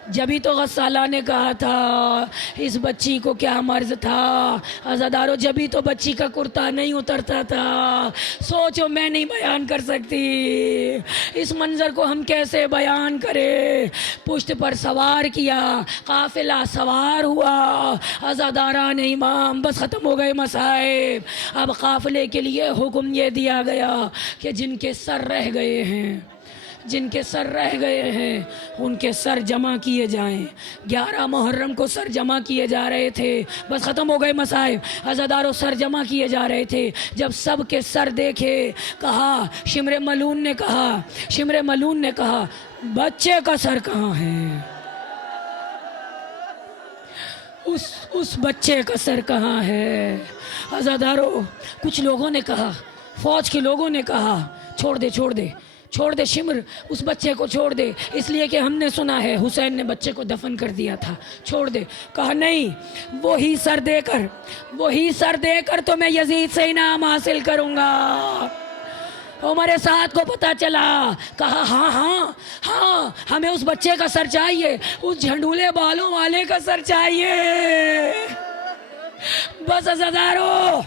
جبھی تو غسالہ نے کہا تھا اس بچی کو کیا مرض تھا عزادارو، جبھی تو بچی کا کرتا نہیں اترتا تھا۔ سوچو، میں نہیں بیان کر سکتی اس منظر کو، ہم کیسے بیان کریں۔ پشت پر سوار کیا، قافلہ سوار ہوا، عزاداران امام بس ختم ہو گئے مسائب۔ اب قافلے کے لیے حکم یہ دیا گیا کہ جن کے سر رہ گئے ہیں ان کے سر جمع کیے جائیں۔ 11 محرم کو سر جمع کیے جا رہے تھے، بس ختم ہو گئے مسائب، عزادارو سر جمع کیے جا رہے تھے۔ جب سب کے سر دیکھے، کہا شمر ملعون نے کہا بچے کا سر کہاں ہے؟ اس بچے کا سر کہاں ہے؟ عزادارو کچھ لوگوں نے کہا، فوج کے لوگوں نے کہا چھوڑ دے شمر، اس بچے کو چھوڑ دے، اس لیے کہ ہم نے سنا ہے حسین نے بچے کو دفن کر دیا تھا، چھوڑ دے۔ کہا نہیں، وہی سر دے کر تو میں یزید سے انعام حاصل کروں گا۔ عمر سعد کو پتہ چلا، کہا ہاں ہمیں اس بچے کا سر چاہیے، اس جھنڈولے بالوں والے کا سر چاہیے۔ بس عزادارو،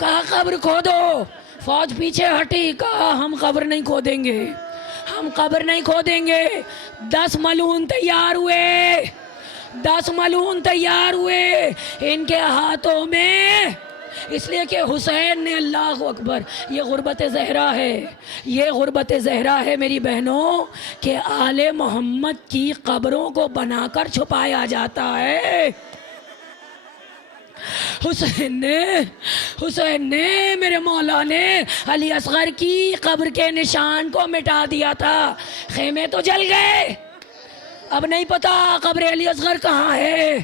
کہا قبر کھودو۔ فوج پیچھے ہٹی، کہا ہم قبر نہیں کھودیں گے۔ 10 ملعون تیار ہوئے ان کے ہاتھوں میں، اس لیے کہ حسین نے، اللہ اکبر، یہ غربت زہرا ہے میری بہنوں، کہ آل محمد کی قبروں کو بنا کر چھپایا جاتا ہے۔ حسین نے میرے مولا نے علی اصغر کی قبر کے نشان کو مٹا دیا تھا، خیمے تو جل گئے، اب نہیں پتا قبر علی اصغر کہاں ہے۔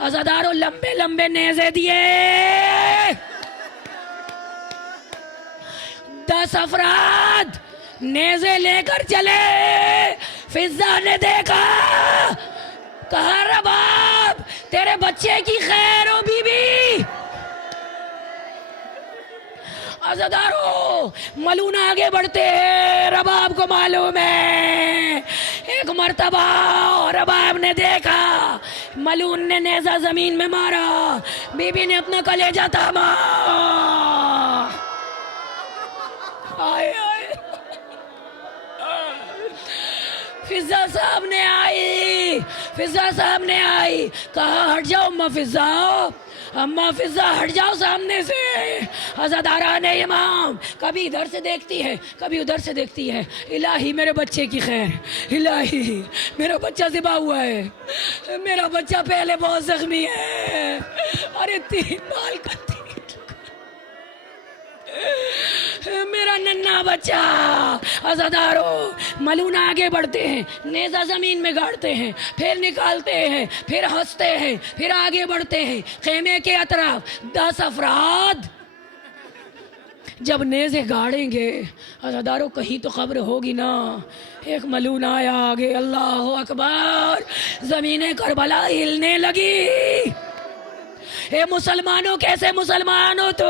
عزادارو لمبے لمبے نیزے دیے، 10 افراد نیزے لے کر چلے۔ فضا نے دیکھا، کہا رباب تیرے بچے کی خیر ہو بی بی۔ عزادارو ملعون آگے بڑھتے ہیں، رباب کو معلوم ہے ایک مرتبہ رباب نے دیکھا ملعون نے نیزہ زمین میں مارا، بی بی نے اپنا کلیجہ تھاما، آئے فضا صاحب نے آئی، کہا ہٹ جاؤ اماں فضا ہٹ جاؤ سامنے سے۔ عزاداران امام کبھی ادھر سے دیکھتی ہے، کبھی ادھر سے دیکھتی ہے، الہی میرے بچے کی خیر، الہی میرا بچہ ذبح ہوا ہے، میرا بچہ پہلے بہت زخمی ہے، ارے 3 بال کا میرا ننھا بچہ. عزادارو ملون آگے بڑھتے ہیں, نیزہ زمین میں گاڑتے ہیں, پھر نکالتے ہیں, پھر ہنستے ہیں, پھر آگے بڑھتے ہیں. خیمے کے اطراف 10 افراد جب نیزے گاڑیں گے, عزادارو کہیں تو قبر ہوگی نا. ایک ملون آیا آگے, اللہ اکبر, زمین کربلا ہلنے لگی. اے مسلمانوں, کیسے مسلمان ہو تو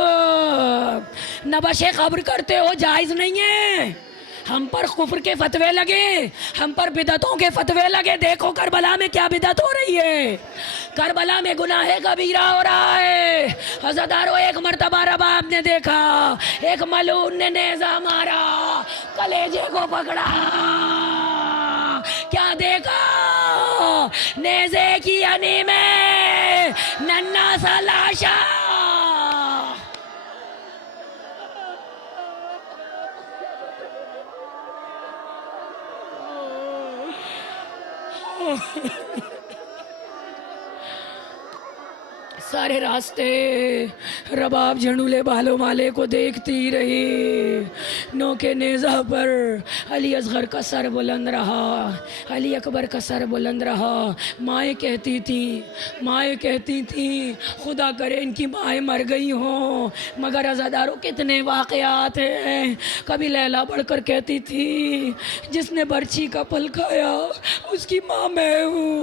نبش قبر کرتے ہو؟ جائز نہیں ہے. ہم پر کفر کے فتوے لگے, ہم پر بدعتوں کے فتوے لگے. دیکھو کربلا میں کیا بدعت ہو رہی ہے, کربلا میں گناہ کبیرہ ہو رہا ہے. عزادارو ایک مرتبہ رباب نے دیکھا, ایک ملعون نے نیزہ مارا, کلیجے کو پکڑا. کیا دیکھا؟ نیزے کی یعنی میں ننھا سا لاشا. سارے راستے رباب جھنڈولے بالوں والے کو دیکھتی رہی. نوکے نیزہ پر علی اصغر کا سر بلند رہا, علی اکبر کا سر بلند رہا. مائیں کہتی تھیں خدا کرے ان کی مائیں مر گئی ہوں. مگر عزاداروں کتنے واقعات ہیں. کبھی لیلا بڑھ کر کہتی تھی جس نے برچی کا پھل کھایا اس کی ماں میں ہوں.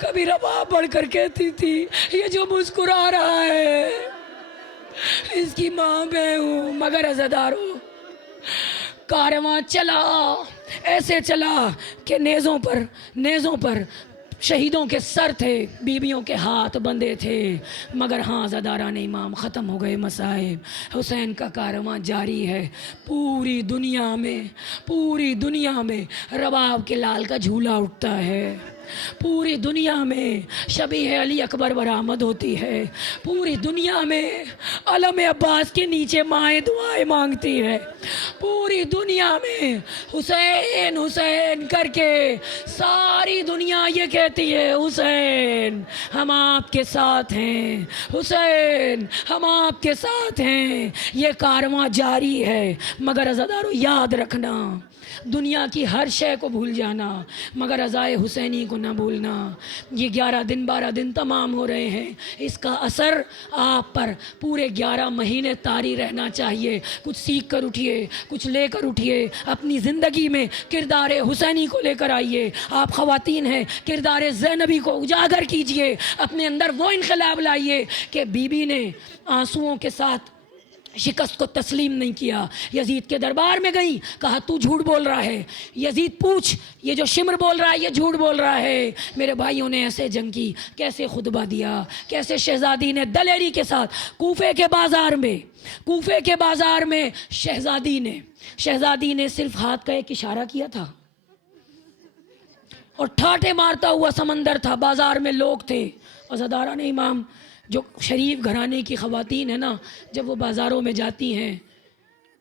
کبھی رباب بڑھ کر کہتی تھی یہ جو مسکرا رہا ہے اس کی ماں میں ہوں. مگر عزاداروں کارواں چلا, ایسے چلا کہ نیزوں پر شہیدوں کے سر تھے, بیویوں کے ہاتھ بندھے تھے. مگر ہاں عزاداران امام, ختم ہو گئے مصائب. حسین کا کارواں جاری ہے. پوری دنیا میں رباب کے لال کا جھولا اٹھتا ہے. پوری دنیا میں شبیہ علی اکبر برآمد ہوتی ہے. پوری دنیا میں علم عباس کے نیچے مائیں دعائیں مانگتی ہے. پوری دنیا میں حسین حسین کر کے ساری دنیا یہ کہتی ہے حسین ہم آپ کے ساتھ ہیں, حسین ہم آپ کے ساتھ ہیں. یہ کارواں جاری ہے. مگر عزادارو یاد رکھنا, دنیا کی ہر شے کو بھول جانا مگر عزائے حسینی کو نہ بھولنا. یہ 11 دن 12 دن تمام ہو رہے ہیں, اس کا اثر آپ پر پورے 11 مہینے طاری رہنا چاہیے. کچھ سیکھ کر اٹھیے, کچھ لے کر اٹھیے. اپنی زندگی میں کردار حسینی کو لے کر آئیے. آپ خواتین ہیں, کردار زینبی کو اجاگر کیجئے. اپنے اندر وہ انقلاب لائیے کہ بی بی نے آنسوؤں کے ساتھ شکست کو تسلیم نہیں کیا. یزید کے دربار میں گئیں, کہا تو جھوٹ بول رہا ہے. یزید پوچھ, یہ جو شمر بول رہا ہے یہ جھوٹ بول رہا ہے. میرے بھائیوں نے ایسے جنگ کی, کیسے خطبہ دیا, کیسے شہزادی نے دلیری کے ساتھ کوفے کے بازار میں شہزادی نے صرف ہاتھ کا ایک اشارہ کیا تھا اور ٹھاٹے مارتا ہوا سمندر تھا. بازار میں لوگ تھے. عزاداران امام, جو شریف گھرانے کی خواتین ہیں نا, جب وہ بازاروں میں جاتی ہیں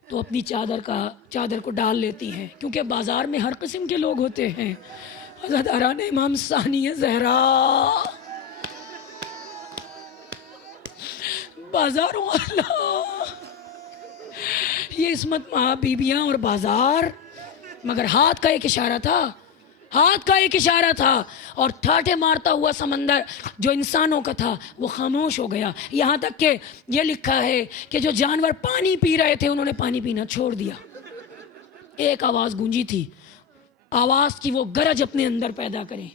تو اپنی چادر کو ڈال لیتی ہیں, کیونکہ بازار میں ہر قسم کے لوگ ہوتے ہیں. عزاداران امام, ثانیہ زہرا بازاروں اللہ, یہ عصمت ماں بیبیاں اور بازار. مگر ہاتھ کا ایک اشارہ تھا اور ٹھاٹے مارتا ہوا سمندر جو انسانوں کا تھا وہ خاموش ہو گیا. یہاں تک کہ یہ لکھا ہے کہ جو جانور پانی پی رہے تھے انہوں نے پانی پینا چھوڑ دیا. ایک آواز گونجی تھی, آواز کی وہ گرج اپنے اندر پیدا کریں.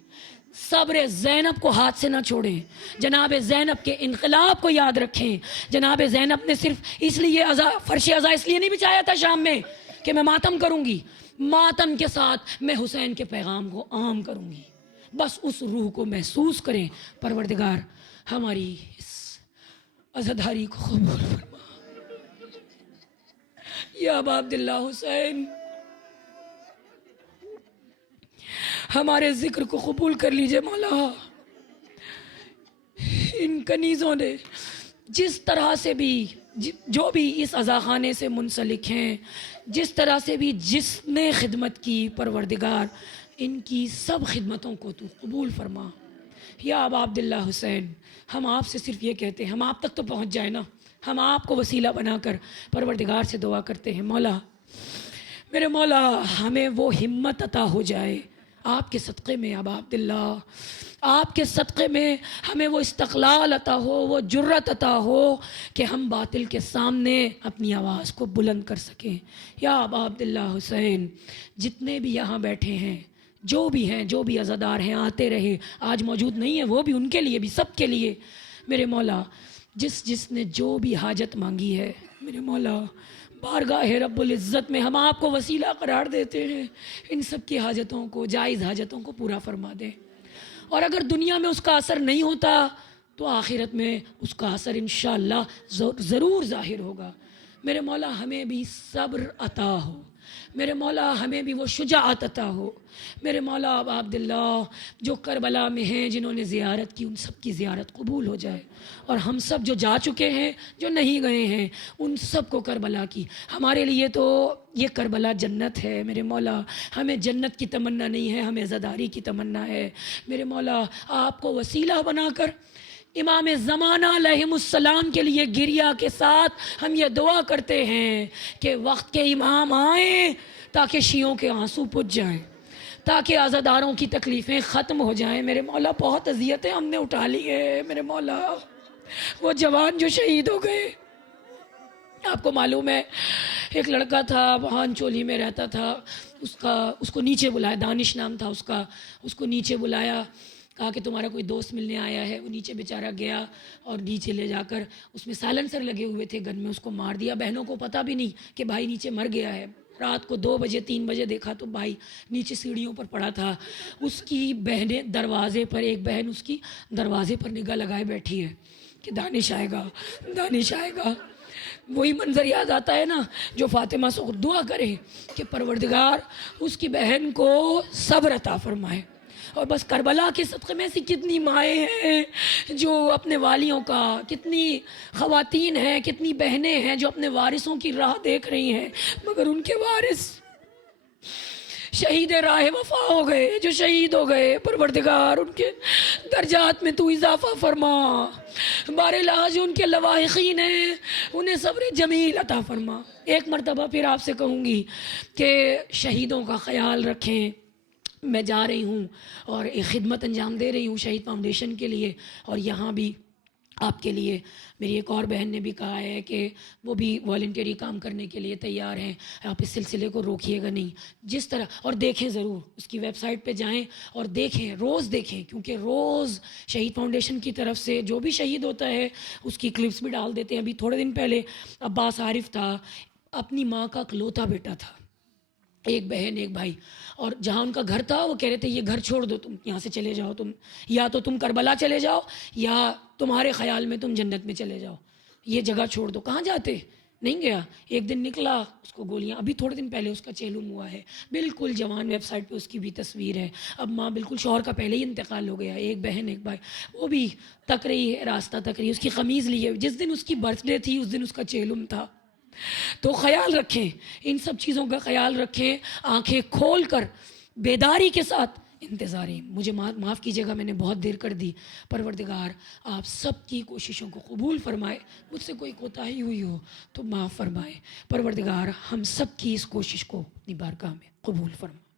صبر زینب کو ہاتھ سے نہ چھوڑیں. جناب زینب کے انقلاب کو یاد رکھیں. جناب زینب نے صرف اس لیے فرش عزا اس لیے نہیں بچھایا تھا شام میں کہ میں ماتم کروں گی. ماتم کے ساتھ میں حسین کے پیغام کو عام کروں گی. بس اس روح کو محسوس کریں. پروردگار ہماری اس عزاداری کو قبول فرما. یا ابا عبداللہ حسین, ہمارے ذکر کو قبول کر لیجئے مولا. ان کنیزوں نے جس طرح سے بھی جو بھی اس عزاخانے سے منسلک ہیں, جس طرح سے بھی جس نے خدمت کی, پروردگار ان کی سب خدمتوں کو تو قبول فرما. یا ابا عبداللہ حسین, ہم آپ سے صرف یہ کہتے ہیں, ہم آپ تک تو پہنچ جائیں نا. ہم آپ کو وسیلہ بنا کر پروردگار سے دعا کرتے ہیں، مولا میرے مولا ہمیں وہ ہمت عطا ہو جائے آپ کے صدقے میں، ابا عبداللہ آپ کے صدقے میں ہمیں وہ استقلال عطا ہو، وہ جرت عطا ہو کہ ہم باطل کے سامنے اپنی آواز کو بلند کر سکیں۔ یا ابا عبداللہ حسین، جتنے بھی یہاں بیٹھے ہیں، جو بھی ہیں، جو بھی عزادار ہیں، آتے رہے، آج موجود نہیں ہیں، وہ بھی، ان کے لیے بھی، سب کے لیے میرے مولا، جس نے جو بھی حاجت مانگی ہے میرے مولا، بارگاہ رب العزت میں ہم آپ کو وسیلہ قرار دیتے ہیں، ان سب کی حاجتوں کو، جائز حاجتوں کو پورا فرما دیں، اور اگر دنیا میں اس کا اثر نہیں ہوتا تو آخرت میں اس کا اثر انشاءاللہ ضرور ظاہر ہوگا۔ میرے مولا ہمیں بھی صبر عطا ہو، میرے مولا ہمیں بھی وہ شجاعت عطا ہو، میرے مولا ابا عبداللہ جو کربلا میں ہیں، جنہوں نے زیارت کی، ان سب کی زیارت قبول ہو جائے، اور ہم سب جو جا چکے ہیں، جو نہیں گئے ہیں، ان سب کو کربلا کی، ہمارے لیے تو یہ کربلا جنت ہے میرے مولا، ہمیں جنت کی تمنا نہیں ہے، ہمیں عزاداری کی تمنا ہے میرے مولا۔ آپ کو وسیلہ بنا کر امام زمانہ علیہ السلام کے لیے گریہ کے ساتھ ہم یہ دعا کرتے ہیں کہ وقت کے امام آئیں تاکہ شیعوں کے آنسو پُج جائیں، تاکہ عزاداروں کی تکلیفیں ختم ہو جائیں میرے مولا۔ بہت اذیتیں ہم نے اٹھا لی ہے میرے مولا، وہ جوان جو شہید ہو گئے، آپ کو معلوم ہے ایک لڑکا تھا وہاں چولی میں رہتا تھا، اس کو نیچے بلایا، دانش نام تھا اس کو نیچے بلایا، کہا کہ تمہارا کوئی دوست ملنے آیا ہے، وہ نیچے بیچارہ گیا اور نیچے لے جا کر اس میں سائلنسر لگے ہوئے تھے گن میں، اس کو مار دیا۔ بہنوں کو پتہ بھی نہیں کہ بھائی نیچے مر گیا ہے، رات کو 2 بجے 3 بجے دیکھا تو بھائی نیچے سیڑھیوں پر پڑا تھا۔ اس کی بہنیں دروازے پر، ایک بہن اس کی دروازے پر نگاہ لگائے بیٹھی ہے کہ دانش آئے گا، دانش آئے گا۔ وہی منظر یاد آتا ہے نا جو فاطمہ سے دعا کرے کہ پروردگار اس کی بہن کو صبر عطا فرمائے۔ اور بس کربلا کے صدقے میں ایسی کتنی مائیں ہیں جو اپنے والیوں کا، کتنی خواتین ہیں، کتنی بہنیں ہیں جو اپنے وارثوں کی راہ دیکھ رہی ہیں، مگر ان کے وارث شہید راہ وفا ہو گئے، جو شہید ہو گئے۔ پروردگار ان کے درجات میں تو اضافہ فرما، بارالہ جو ان کے لواحقین ہیں انہیں صبر جمیل عطا فرما۔ ایک مرتبہ پھر آپ سے کہوں گی کہ شہیدوں کا خیال رکھیں۔ میں جا رہی ہوں اور ایک خدمت انجام دے رہی ہوں شہید فاؤنڈیشن کے لیے، اور یہاں بھی آپ کے لیے میری ایک اور بہن نے بھی کہا ہے کہ وہ بھی والنٹیری کام کرنے کے لیے تیار ہیں، آپ اس سلسلے کو روکیے گا نہیں، جس طرح، اور دیکھیں ضرور، اس کی ویب سائٹ پہ جائیں اور دیکھیں، روز دیکھیں، کیونکہ روز شہید فاؤنڈیشن کی طرف سے جو بھی شہید ہوتا ہے اس کی کلپس بھی ڈال دیتے ہیں۔ ابھی تھوڑے دن پہلے عباس عارف تھا، اپنی ماں کا اکلوتا بیٹا تھا، ایک بہن ایک بھائی، اور جہاں ان کا گھر تھا وہ کہہ رہے تھے یہ گھر چھوڑ دو، تم یہاں سے چلے جاؤ، تم یا تو تم کربلا چلے جاؤ یا تمہارے خیال میں تم جنت میں چلے جاؤ، یہ جگہ چھوڑ دو۔ کہاں جاتے؟ نہیں گیا۔ ایک دن نکلا، اس کو گولیاں، ابھی تھوڑے دن پہلے اس کا چیلم ہوا ہے، بالکل جوان، ویب سائٹ پہ اس کی بھی تصویر ہے۔ اب ماں بالکل، شوہر کا پہلے ہی انتقال ہو گیا، ایک بہن ایک بھائی، وہ بھی تک رہی ہے، راستہ تک رہی ہے، اس کی قمیض لیے، جس دن اس کی برتھ ڈے تھی اس دن اس کا چیلم تھا۔ تو خیال رکھیں، ان سب چیزوں کا خیال رکھیں، آنکھیں کھول کر بیداری کے ساتھ انتظاریں۔ مجھے معاف کیجیے گا، میں نے بہت دیر کر دی۔ پروردگار آپ سب کی کوششوں کو قبول فرمائے، مجھ سے کوئی کوتاہی ہوئی ہو تو معاف فرمائے۔ پروردگار ہم سب کی اس کوشش کو اپنی بارگاہ میں قبول فرمائے۔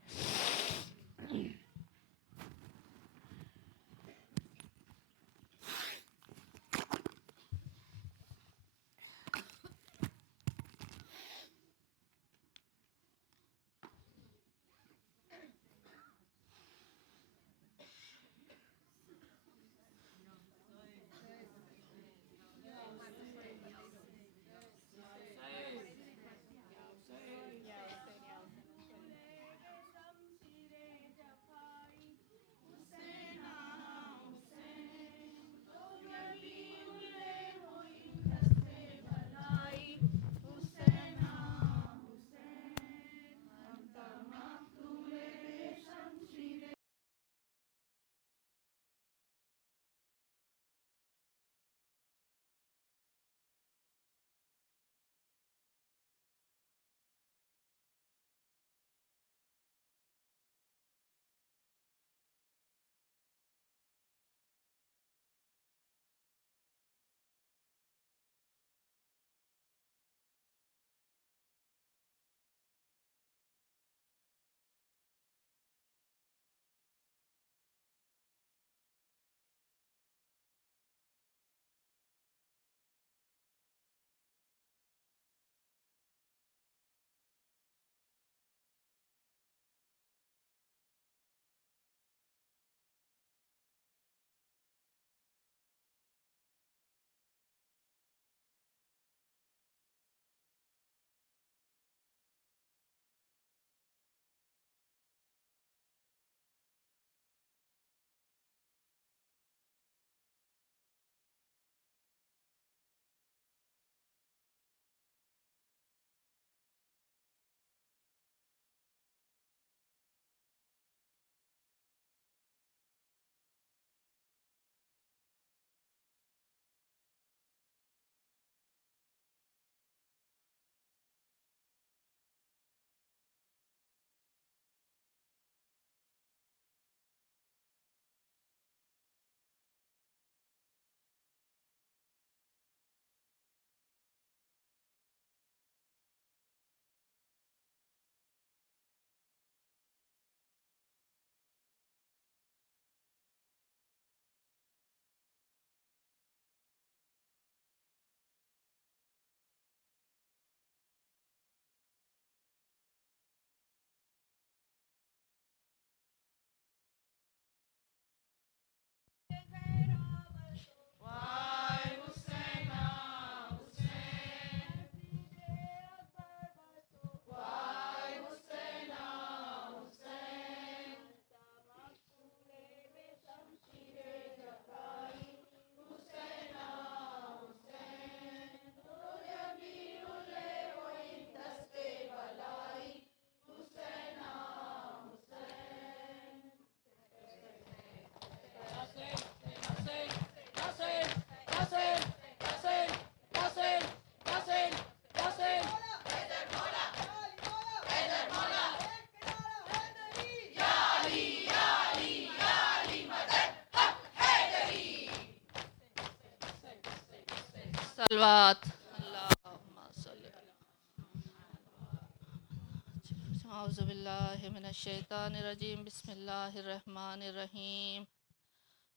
الشیطان الرجیم بسم اللہ الرحمن الرحیم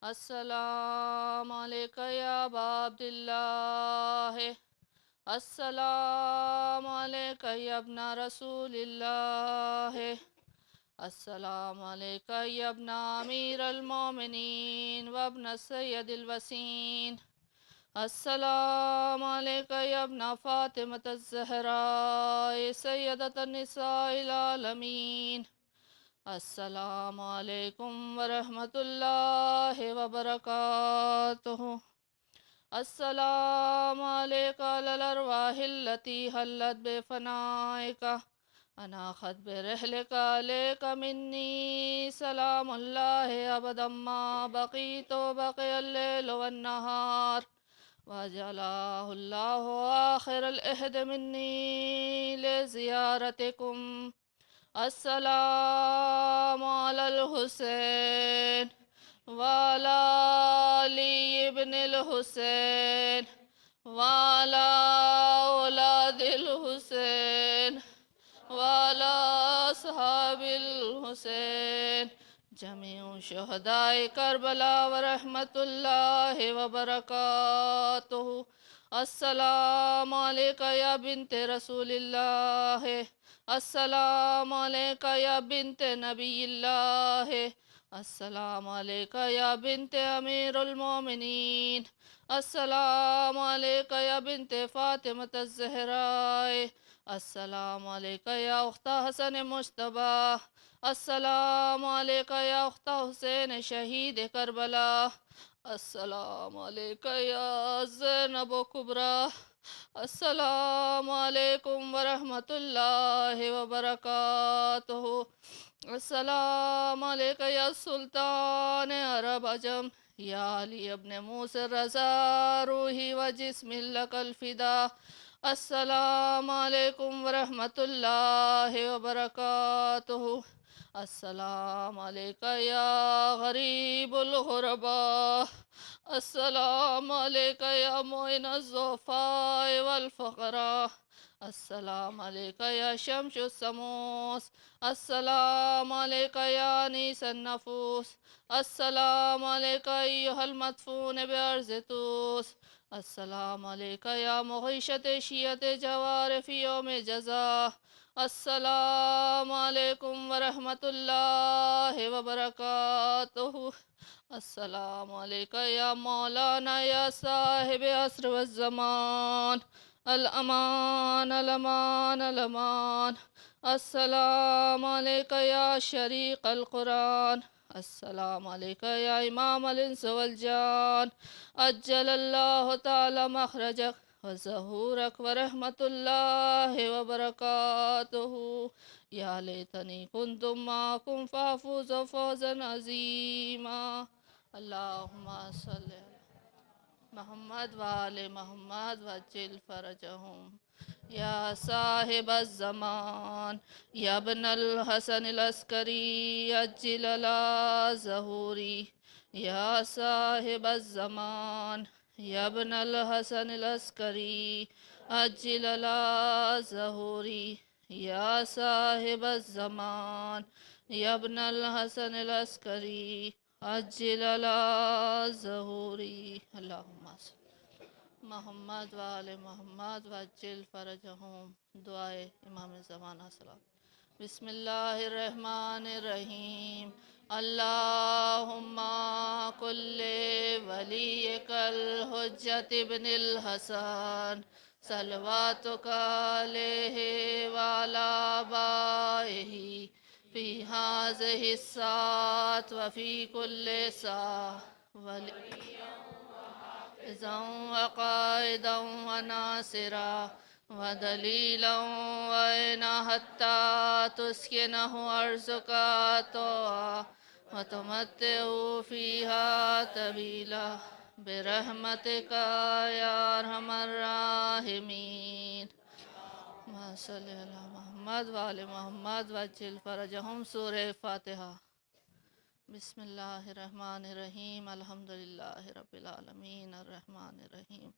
السلام علیکہ یا ابا عبداللہ السلام علیکہ یا ابن رسول اللہ السلام علیکہ یا ابن امیر المومنین و ابن سید الوسین السلام علیکہ یا ابن فاطمة الزہراء سیدۃ النساء العالمین السلام علیکم ورحمۃ اللہ وبرکاتہ السلام علیکہ علی الارواح التی حلت بفنائک اناخت برحلک علیک منی سلام اللہ ابدا ما بقیت بقی اللیل والنہار وجعلہ اللہ آخر العہد منی لزیارتکم السلام علی الحسین وعلی علی ابن الحسین وعلی اولاد الحسین وعلی اصحاب الحسین جمیع شہداء کربلا ورحمۃ اللہ وبرکاتہ السلام علیکہ یا بنت رسول اللہ السلام علیکہ یا بنت نبی اللہ السلام علیکہ یا بنت امیر المومنین السلام علیکہ یا بنت فاطمة الزہراء السلام علیکہ یا اخت حسن مجتبیٰ السلام علیکہ یا اخت حسین شہید کربلا السلام علیکہ یا زینب کبریٰ السلام علیکم ورحمۃ اللہ وبرکاتہ السلام علیکہ یا سلطان عرب عجم یا علی ابن موسی رضا روحی و جسم لک الفدا السلام علیکم ورحمۃ اللہ وبرکاتہ السلام علیکہ یا غریب الغرباء السلام علیکہ یا معین الضعفاء والفقراء السلام علیکہ یا شمس الشموس السلام علیکہ یا انیس النفوس السلام علیکہ ایہا المدفون بارض طوس السلام علیکہ یا مغیشت شیعت جوار فی یوم جزا السلام علیکم ورحمۃ اللہ وبرکاتہ السلام علیکہ یا مولانا یا صاحب عصر والزمان الامان الامان الامان السلام علیکہ یا شریق القرآن السلام علیکہ یا امام الانس والجان اجل اللہ تعالی مخرجک وظہورک ورحمۃ اللہ وبرکاتہ یا لیتنی کنتم معکم فافوز فوزا عظیما اللہم صلی محمد وآل محمد وجل فرجہم یا صاحب الزمان یا ابن الحسن العسکری عجل علی ظہوری یا صاحب الزمان یا ابن الحسن العسکری عجل علی ظہوری یا صاحب الزمان یا ابن الحسن العسکری عجل علی ظہوری اللہم صلی محمد وآل محمد وعجل فرجہم دعائے امام زمانہ صلاۃ بسم اللہ الرحمن الرحیم اللہم کل ولیک الحجت ابن الحسن صلواتک علیہ وعلی آبائہ فی ہذہ الساعۃ وفی کل ساعۃ حافظا وقائدا وناصرا ودلیلا وعینا حتی تسکنہ ارضک طوعا وتمتعوا فیہا طویلا برحمتک یا ارحم الراحمین اللہم صلی علی محمد وآل محمد وعجل فرجہم سورہ فاتحہ بسم اللہ الرحمن الرحیم الحمدللہ رب العالمین الرحمن الرحیم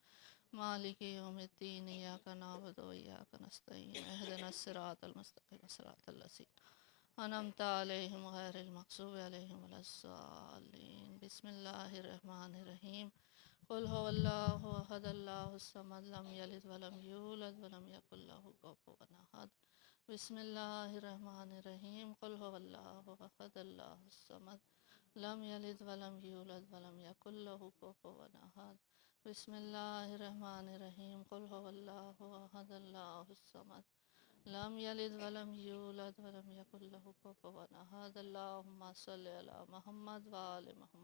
مالک یوم الدین ایاک نعبد و ایاک نستعین اہدنا الصراط المستقیم صراط الذین أنعمت عليهم غير المغضوب عليهم ولا الضالين. بسم الله الرحمن الرحيم. قل هو الله أحد الله الصمد لم يلد ولم يولد ولم يكن له كفوا أحد. بسم الله الرحمن الرحيم. قل هو الله أحد الله الصمد لم يلد ولم يولد ولم يكن له كفوا أحد. بسم الله الرحمن الرحيم. قل هو الله أحد الله الصمد لم يلد ولم يولد ولم يكن له كفوا أحد. اللهم صل على محمد وآل محمد.